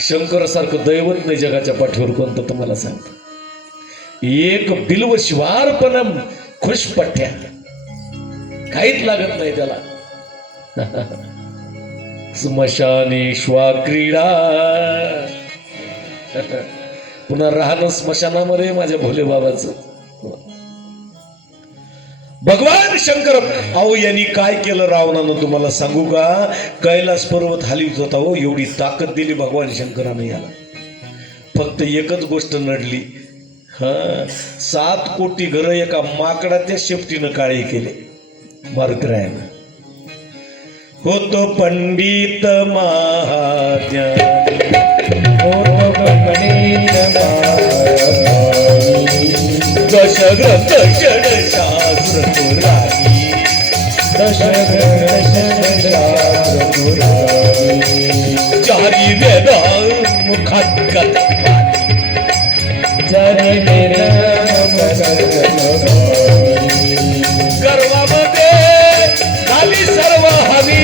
शंकरासारखं दैवत नाही जगाच्या पाठीवर कोणतं, तुम्हाला सांगतो. एक बिल्व शिवार्पणम खुश पठ्या, काहीच लागत नाही त्याला. स्मशानेश्वा क्रीडा, पुन्हा राहणं स्मशानामध्ये माझ्या भोले बाबाचं. भगवान शंकर अहो यांनी काय केलं रावणानं तुम्हाला सांगू का? कैलास पर्वत हलवीत होता हो, एवढी ताकद दिली भगवान शंकरानं याला. फक्त एकच गोष्ट नडली, 7 कोटी घर एका माकडाच्या शेपटीनं काळे केले मारुतीरायानं. होतो पंडित महाज्ञानी, होतो पंडित महाज्ञानी, दशग्रंथ षडशास्त्र पुराणी, दशग्रंथ षडशास्त्र पुराणी, चारी वेद मुखात कथानी, चारी वेद गर्वामध्ये झाली सर्व हवी,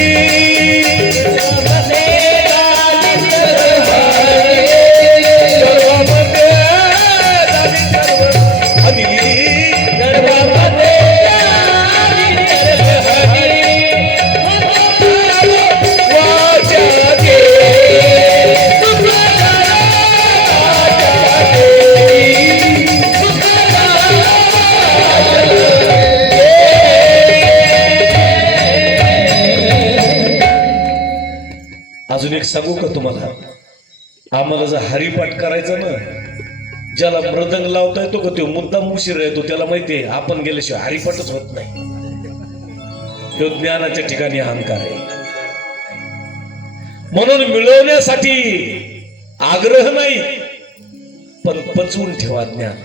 अजून एक सांगू का तुम्हाला? आम्हाला जर हरिपाठ करायचा ना, ज्याला मृदंग लावता येतो का तो मुद्दाम उशीर येतो, त्याला माहितीये आपण गेल्याशिवाय हरिपाठच होत नाही. तो ज्ञानाच्या ठिकाणी अहंकार आहे. म्हणून मिळवण्यासाठी आग्रह नाही, पण पचवून ठेवा ज्ञान.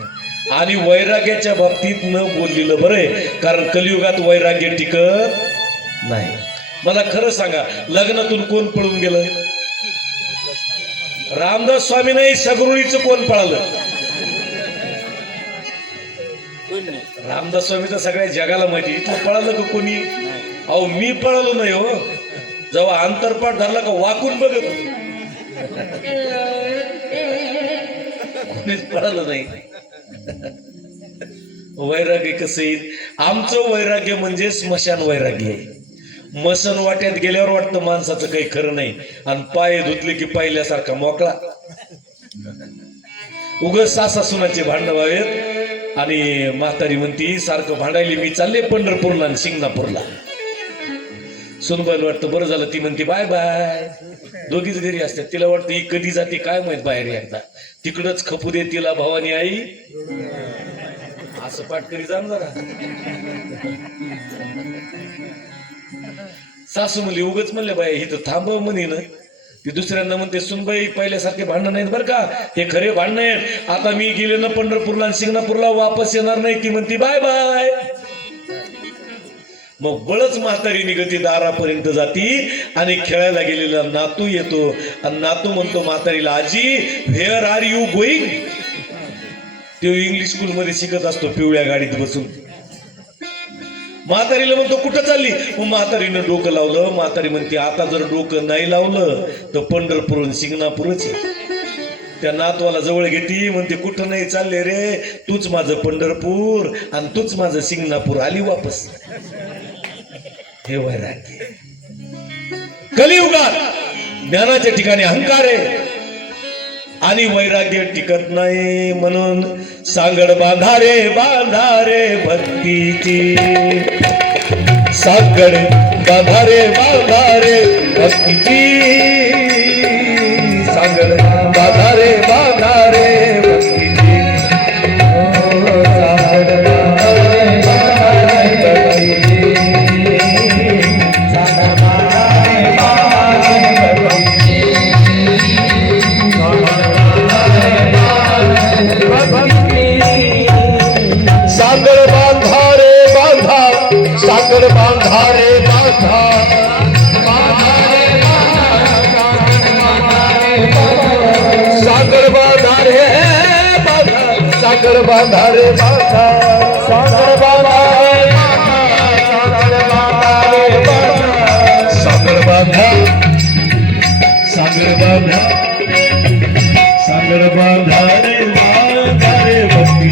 आणि वैराग्याच्या बाबतीत न बोललेलं बरं, कारण कलियुगात वैराग्य टिकत नाही. मला खरं सांगा, लग्नातून कोण पळून गेलं? रामदास स्वामी नाही, सगरुळीचं कोण पळालं? रामदास स्वामी तर सगळ्या जगाला माहिती. इथलं पळालं का कोणी? अहो मी पळालो नाही हो. जेव्हा अंतरपाठ धरला का वाकून बघत कोणीच पळालं नाही. वैराग्य कसं येईल? आमचं वैराग्य म्हणजे स्मशान वैराग्य आहे. मसन वाट्यात गेल्यावर वाटतं माणसाचं काही खरं नाही, आणि पाय धुतले की पाहिल्यासारखा मोकळा. उगाच सासा सुनाचे भांडण व्हावेत आणि म्हातारी म्हणती सारखं भांडायली, मी चालले पंढरपूरला आणि शिंगणापूरला. सुनबाईला वाटतं बरं झालं, ती म्हणते बाय बाय. दोघीच घरी असतात, तिला वाटतं ही कधी जाते काय माहित बाहेर, एकदा तिकडच खपू दे तिला भवानी आई. असं पाठ करी जाण जरा. सासू म्हणली, उगच म्हणले बाई इथं थांबव म्हणे ना. ती दुसऱ्यांना म्हणते, सुनबाई पहिल्यासारखे भांडण नाहीत बरं का, हे खरे भांडण आहेत. आता मी गेले ना पंढरपूरला आणि शिंगणापूरला, वापस येणार नाही. ती म्हणती बाय बाय. मग बळच म्हातारी निघती, दारापर्यंत जाती आणि खेळायला गेलेला नातू येतो आणि नातू म्हणतो म्हातारीला, आजी व्हेअर आर यू गोईंग? तो इंग्लिश स्कूल मध्ये शिकत असतो, पिवळ्या गाडीत बसून. म्हातारीला म्हणतो कुठं चालली? मग म्हातारीनं डोकं लावलं. म्हातारी म्हणते, आता जर डोकं नाही लावलं तर पंढरपूर शिंगणापूरच. त्या नातवाला जवळ घेती, म्हणते कुठं नाही चालले रे, तूच माझं पंढरपूर आणि तूच माझं शिंगणापूर. आली वापस. हे वैराग्य. कलियुगात ज्ञानाच्या ठिकाणी अहंकार आहे आणि वैराग्य टिकत नाही. म्हणून सांगड बांधारे बांधारे भक्तीची, सांगड बांधारे बांधारे भक्तीची, सांगड बांधारे बांधारे भक्तीची, सांगड बांधारे बांधा, सांगड बांधारे बांधा, सांगड बांधारे बांधा, सांगड बांधारे बांधा, सांगड बांधारे सांगड बांधा, सांगड बांधा, सांगड बांधारे बांधारे भक्ती.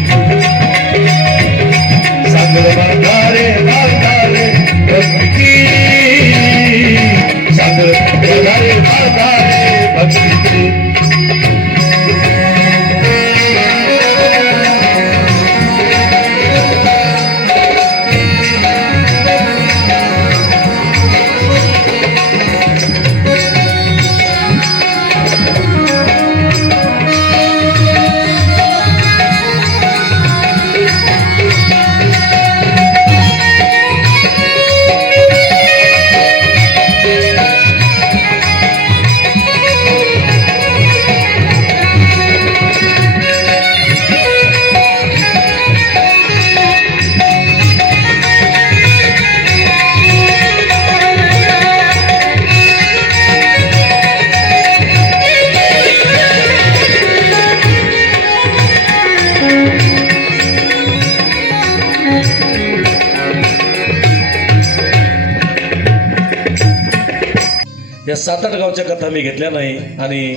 7-8 गावच्या कथा मी घेतल्या नाही. आणि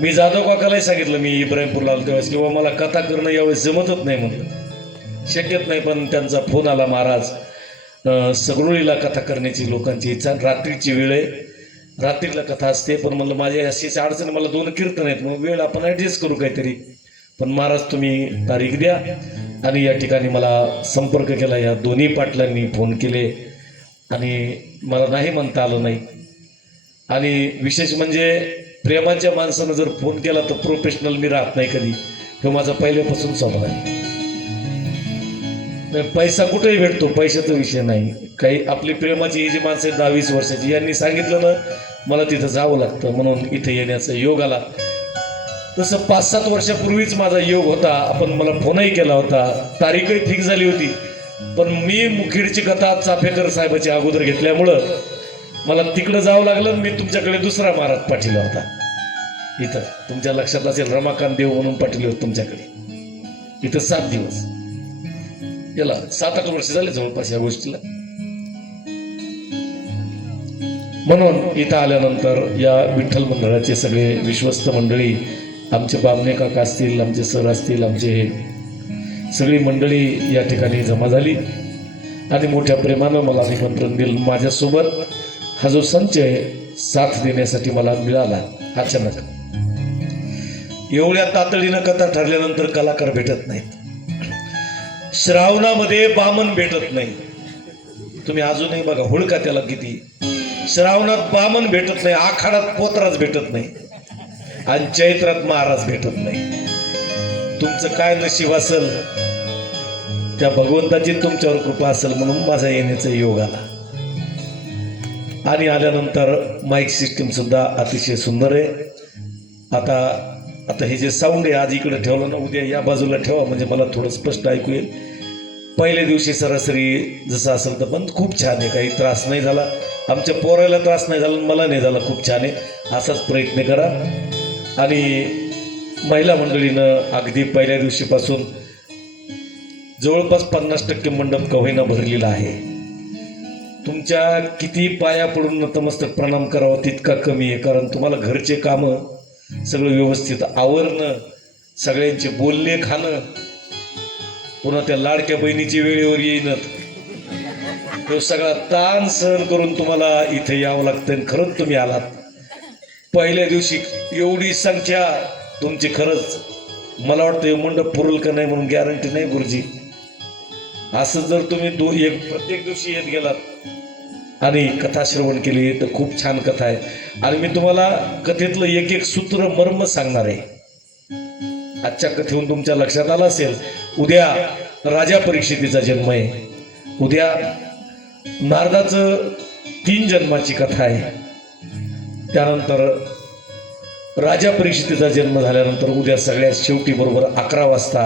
मी जाधव काकालाही सांगितलं, मी इब्राहिमपूरला आलो त्यावेळेस, किंवा मला कथा करणं यावेळेस जमतच नाही म्हणलं, शक्यत नाही. पण त्यांचा फोन आला, महाराज सगळोळीला कथा करण्याची लोकांची इच्छा, रात्रीची वेळ आहे, रात्रीला कथा असते. पण म्हणलं माझी अशी अडचण, मला 2 कीर्तन आहेत, मग वेळ आपण ॲडजस्ट करू काहीतरी. पण महाराज तुम्ही तारीख द्या. आणि या ठिकाणी मला संपर्क केला, या दोन्ही पाटलांनी फोन केले आणि मला नाही म्हणता आलं नाही. आणि विशेष म्हणजे प्रेमाच्या माणसानं जर फोन केला तर प्रोफेशनल मी राहत नाही कधी, हे माझा पहिल्यापासून स्वभाव आहे. पैसा कुठेही भेटतो, पैशाचा विषय नाही काही. आपली प्रेमाची ही जी माणसं आहेत 10-20 वर्षाची, यांनी सांगितलं ना मला तिथं जावं लागतं, म्हणून इथे येण्याचा योग आला. तसं 5-7 वर्षापूर्वीच माझा योग होता. आपण मला फोनही केला होता, तारीखही फिक्स झाली होती. पण मी मुखेडची कथा चाफेकर साहेबाची अगोदर घेतल्यामुळं मला तिकडं जावं लागलं. मी तुमच्याकडे दुसरा महाराज पाठवला होता इथं, तुमच्या लक्षात असेल, रमाकांत देव म्हणून पाठवले होते तुमच्याकडे इथं 7 दिवस. याला 7-8 वर्ष झाले जवळपास या गोष्टीला. म्हणून इथं आल्यानंतर या विठ्ठल मंडळाचे सगळे विश्वस्त मंडळी, आमचे बामणे काका असतील, आमचे सर असतील, आमचे सगळी मंडळी या ठिकाणी जमा झाली आणि मोठ्या प्रेमानं मला निमंत्रण दिलं. माझ्यासोबत हा जो संच आहे साथ देण्यासाठी मला मिळाला अचानक. एवढ्या तातडीनं कथा ठरल्यानंतर कलाकार भेटत नाहीत, श्रावणामध्ये बामन भेटत नाही. तुम्ही अजूनही बघा, हुडका त्याला किती. श्रावणात बामन भेटत नाही, आखाडात पोतराज भेटत नाही आणि चैत्रात महाराज भेटत नाही. तुमचं काय नशीब असेल, त्या भगवंताची तुमच्यावर कृपा असेल म्हणून माझा येण्याचा योग आला. आणि आल्यानंतर माईक सिस्टीम सुद्धा अतिशय सुंदर आहे. आता हे जे साऊंड आहे आज इकडे ठेवलं ना, उद्या या बाजूला ठेवा म्हणजे मला थोडं स्पष्ट ऐकू येईल. पहिल्या दिवशी सरासरी जसं असेल तर, पण खूप छान आहे, काही त्रास नाही झाला. आमच्या पोराला त्रास नाही झाला, मला नाही झाला, खूप छान आहे. असाच प्रयत्न करा. आणि महिला मंडळीनं अगदी पहिल्या दिवशीपासून जवळपास 50% मंडप कव्हेना भरलेला आहे. तुमच्या किती पाया पडून नतमस्तक प्रणाम करावं तितका कमी आहे, कारण तुम्हाला घरचे कामं सगळं व्यवस्थित आवरणं, सगळ्यांचे बोलले खाणं, पुन्हा त्या लाडक्या बहिणीची वेळेवर येईन, तो सगळा ताण सहन करून तुम्हाला इथे यावं लागतं. आणि खरंच तुम्ही आलात. पहिल्या दिवशी एवढी संख्या तुमची, खरंच मला वाटतं मंडप पुरल का नाही म्हणून गॅरंटी नाही गुरुजी. असं जर तुम्ही प्रत्येक दिवशी येत गेलात आणि कथा श्रवण केली तर खूप छान कथा आहे. आणि मी तुम्हाला कथेतलं एक सूत्र मर्म सांगणार आहे. आजच्या कथेहून तुमच्या लक्षात आलं असेल, उद्या राजा परीक्षितीचा जन्म आहे. उद्या नारदाचं 3 जन्माची कथा आहे. त्यानंतर राजा परीक्षितीचा जन्म झाल्यानंतर उद्या सगळ्यात शेवटी बरोबर 11 वाजता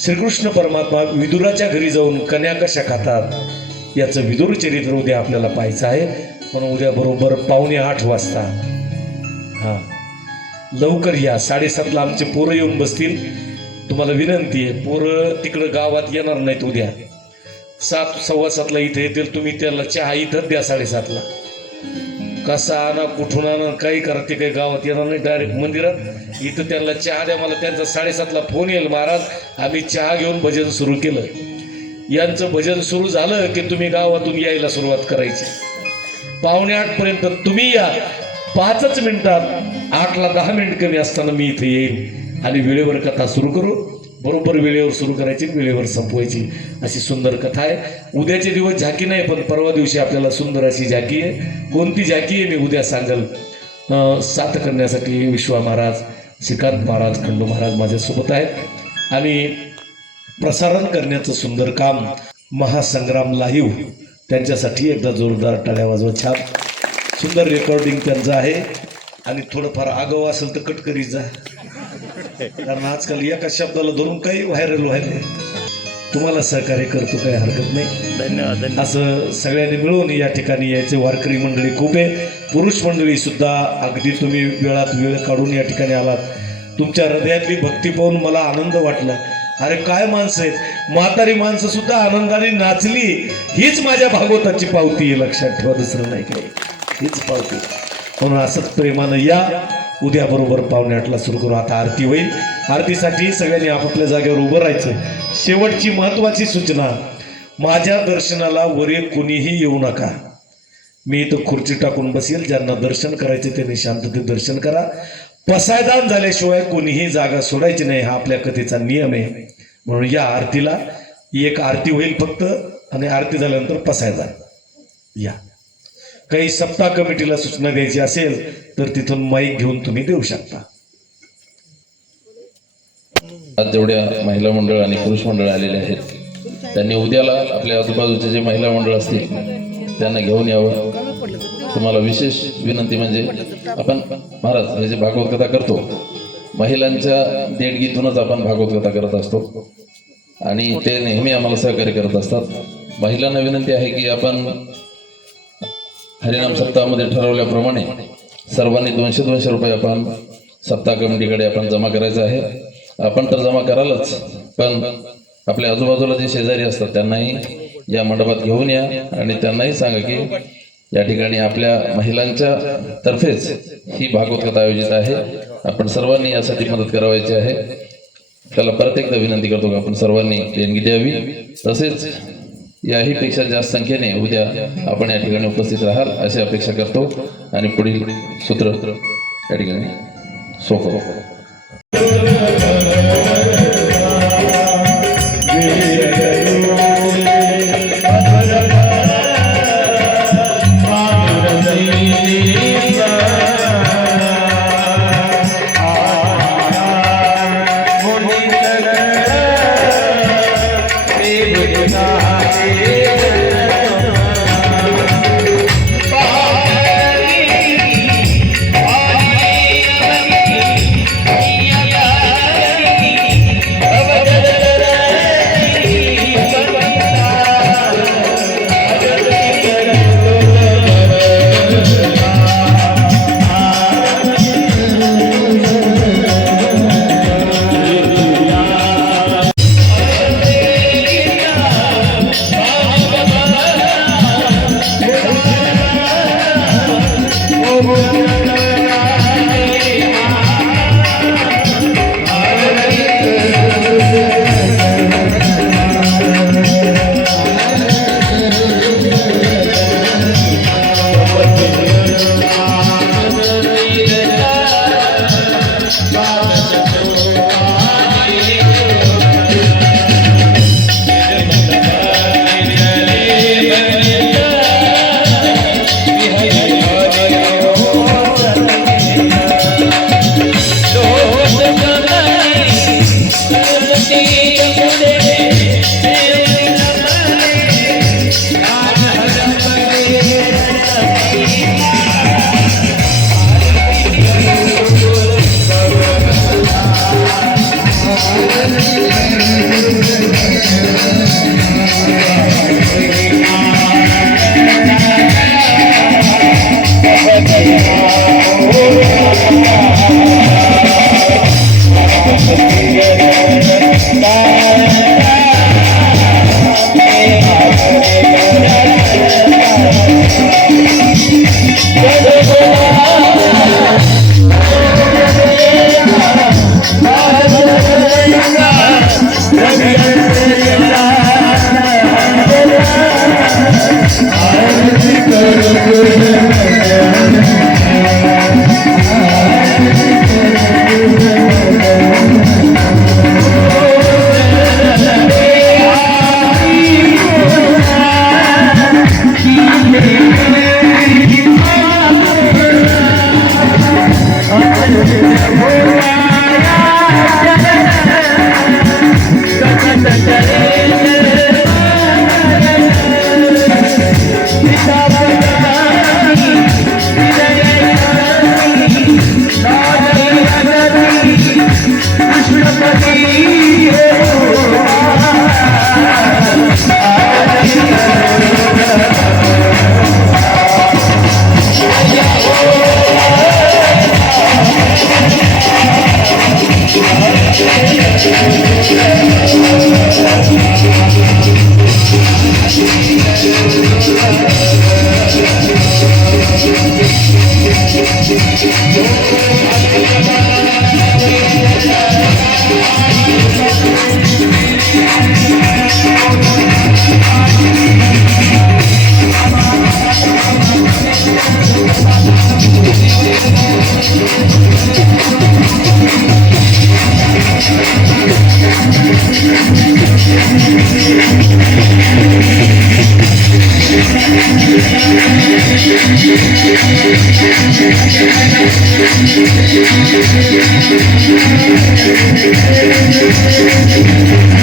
श्रीकृष्ण परमात्मा विदुराच्या घरी जाऊन कन्या कशा खातात याचं विदुर चरित्र उद्या आपल्याला पाहायचं आहे. पण उद्या बरोबर 7:45 वाजता, हां लवकर या. 7:30ला आमचे पोरं येऊन बसतील. तुम्हाला विनंती आहे, पोरं तिकडं गावात येणार नाहीत उद्या. 7:15 इथे येतील. तुम्ही त्याला चहा इथंच द्या 7:30ला. कसा आणा, कुठून आणा, काही करा, ते काही गावात येणार नाही, डायरेक्ट मंदिरात इथं त्यांना चहा द्या. मला त्यांचा 7:30ला फोन येईल, महाराज आम्ही चहा घेऊन भजन सुरू केलं. यांचं भजन सुरू झालं की तुम्ही गावातून यायला सुरुवात करायची. 7:45 पर्यंत तुम्ही या. 5च मिनिटात, 8ला 10 मिनिट कमी असताना मी इथे येईल आणि वेळेवर कथा सुरू करू. बरोबर वेळेवर सुरू करायची, वेळेवर संपवायची, अशी सुंदर कथा आहे. उद्याचे दिवस झाकी नाही, पण परवा दिवशी आपल्याला सुंदर अशी झाकी आहे. कोणती झाकी आहे मी उद्या सांगेल. साथ करण्यासाठी विश्वा महाराज, श्रीकांत महाराज, खंडू महाराज माझ्यासोबत आहेत. आणि प्रसारण करण्याचं सुंदर काम महासंग्राम लाईव्ह, त्यांच्यासाठी एकदा जोरदार टाळ्या वाजवा. छान सुंदर रेकॉर्डिंग त्यांचं आहे. आणि थोडंफार आगाऊ असेल तर कट करीत जा, कारण आजकाल एका शब्दाला धरून काही व्हायरल व्हायला. तुम्हाला सहकार्य करतो, काही हरकत नाही. धन्यवाद. असं सगळ्यांनी मिळून या ठिकाणी यायचे. वारकरी मंडळी खूप आहे, पुरुष मंडळी सुद्धा. अगदी तुम्ही वेळात वेळ काढून या ठिकाणी आलात. तुमच्या हृदयातली भक्ती पाहून मला आनंद वाटला. अरे काय माणसं आहेत, म्हातारी माणसं सुद्धा आनंदाने नाचली. हीच माझ्या भागवताची पावती आहे, लक्षात ठेवा, दुसरं नाही काही. हीच पावते. म्हणून असंच प्रेमानं या. उद्या बरोबर 7:45ला सुरू करू. आता आरती होईल. आरतीसाठी सगळ्यांनी आपापल्या जागेवर उभं राहायचं. शेवटची महत्वाची सूचना, माझ्या दर्शनाला वरे कोणीही येऊ नका. मी इथं खुर्ची टाकून बसेल. ज्यांना दर्शन करायचे त्यांनी शांततेत दर्शन करा. पसायदान झाल्याशिवाय कोणीही जागा सोडायची नाही, हा आपल्या कथेचा नियम आहे. म्हणून या आरतीला एक आरती होईल फक्त, आणि आरती झाल्यानंतर पसायदान. या काही सप्ताह कमिटीला सूचना द्यायची असेल तर तिथून माईक घेऊन तुम्ही देऊ शकता. आज जेवढ्या महिला मंडळ आणि पुरुष मंडळ आलेले आहेत त्यांनी उद्याला आपल्या आजूबाजूचे जे महिला मंडळ असतील त्यांना घेऊन यावं. तुम्हाला विशेष विनंती म्हणजे, आपण महाराज हे जे भागवत कथा करतो, महिलांच्या देणगीतूनच आपण भागवत कथा करत असतो आणि ते नेहमी आम्हाला सहकार्य करत असतात. महिलांना विनंती आहे की आपण हरिनाम सप्ताहामध्ये ठरवल्याप्रमाणे सर्वांनी 200-200 रुपये आपण सप्ताह कमिटीकडे आपण जमा करायचं आहे. आपण तर जमा करालच, पण आपल्या आजूबाजूला जे शेजारी असतात त्यांनाही या मंडपात घेऊन या आणि त्यांनाही सांगा की या ठिकाणी आपल्या महिलांच्या तर्फेच ही भागवत कथा आयोजित आहे. आपण सर्वांनी यासाठी मदत करावायची आहे. त्याला परत एकदा विनंती करतो की आपण सर्वांनी देणगी द्यावी. तसेच याही पेक्षा जास्त संख्येने उद्या आपण या ठिकाणी उपस्थित राहाल अशी अपेक्षा करतो आणि पुढील सूत्र या ठिकाणी सोपवतो. Thank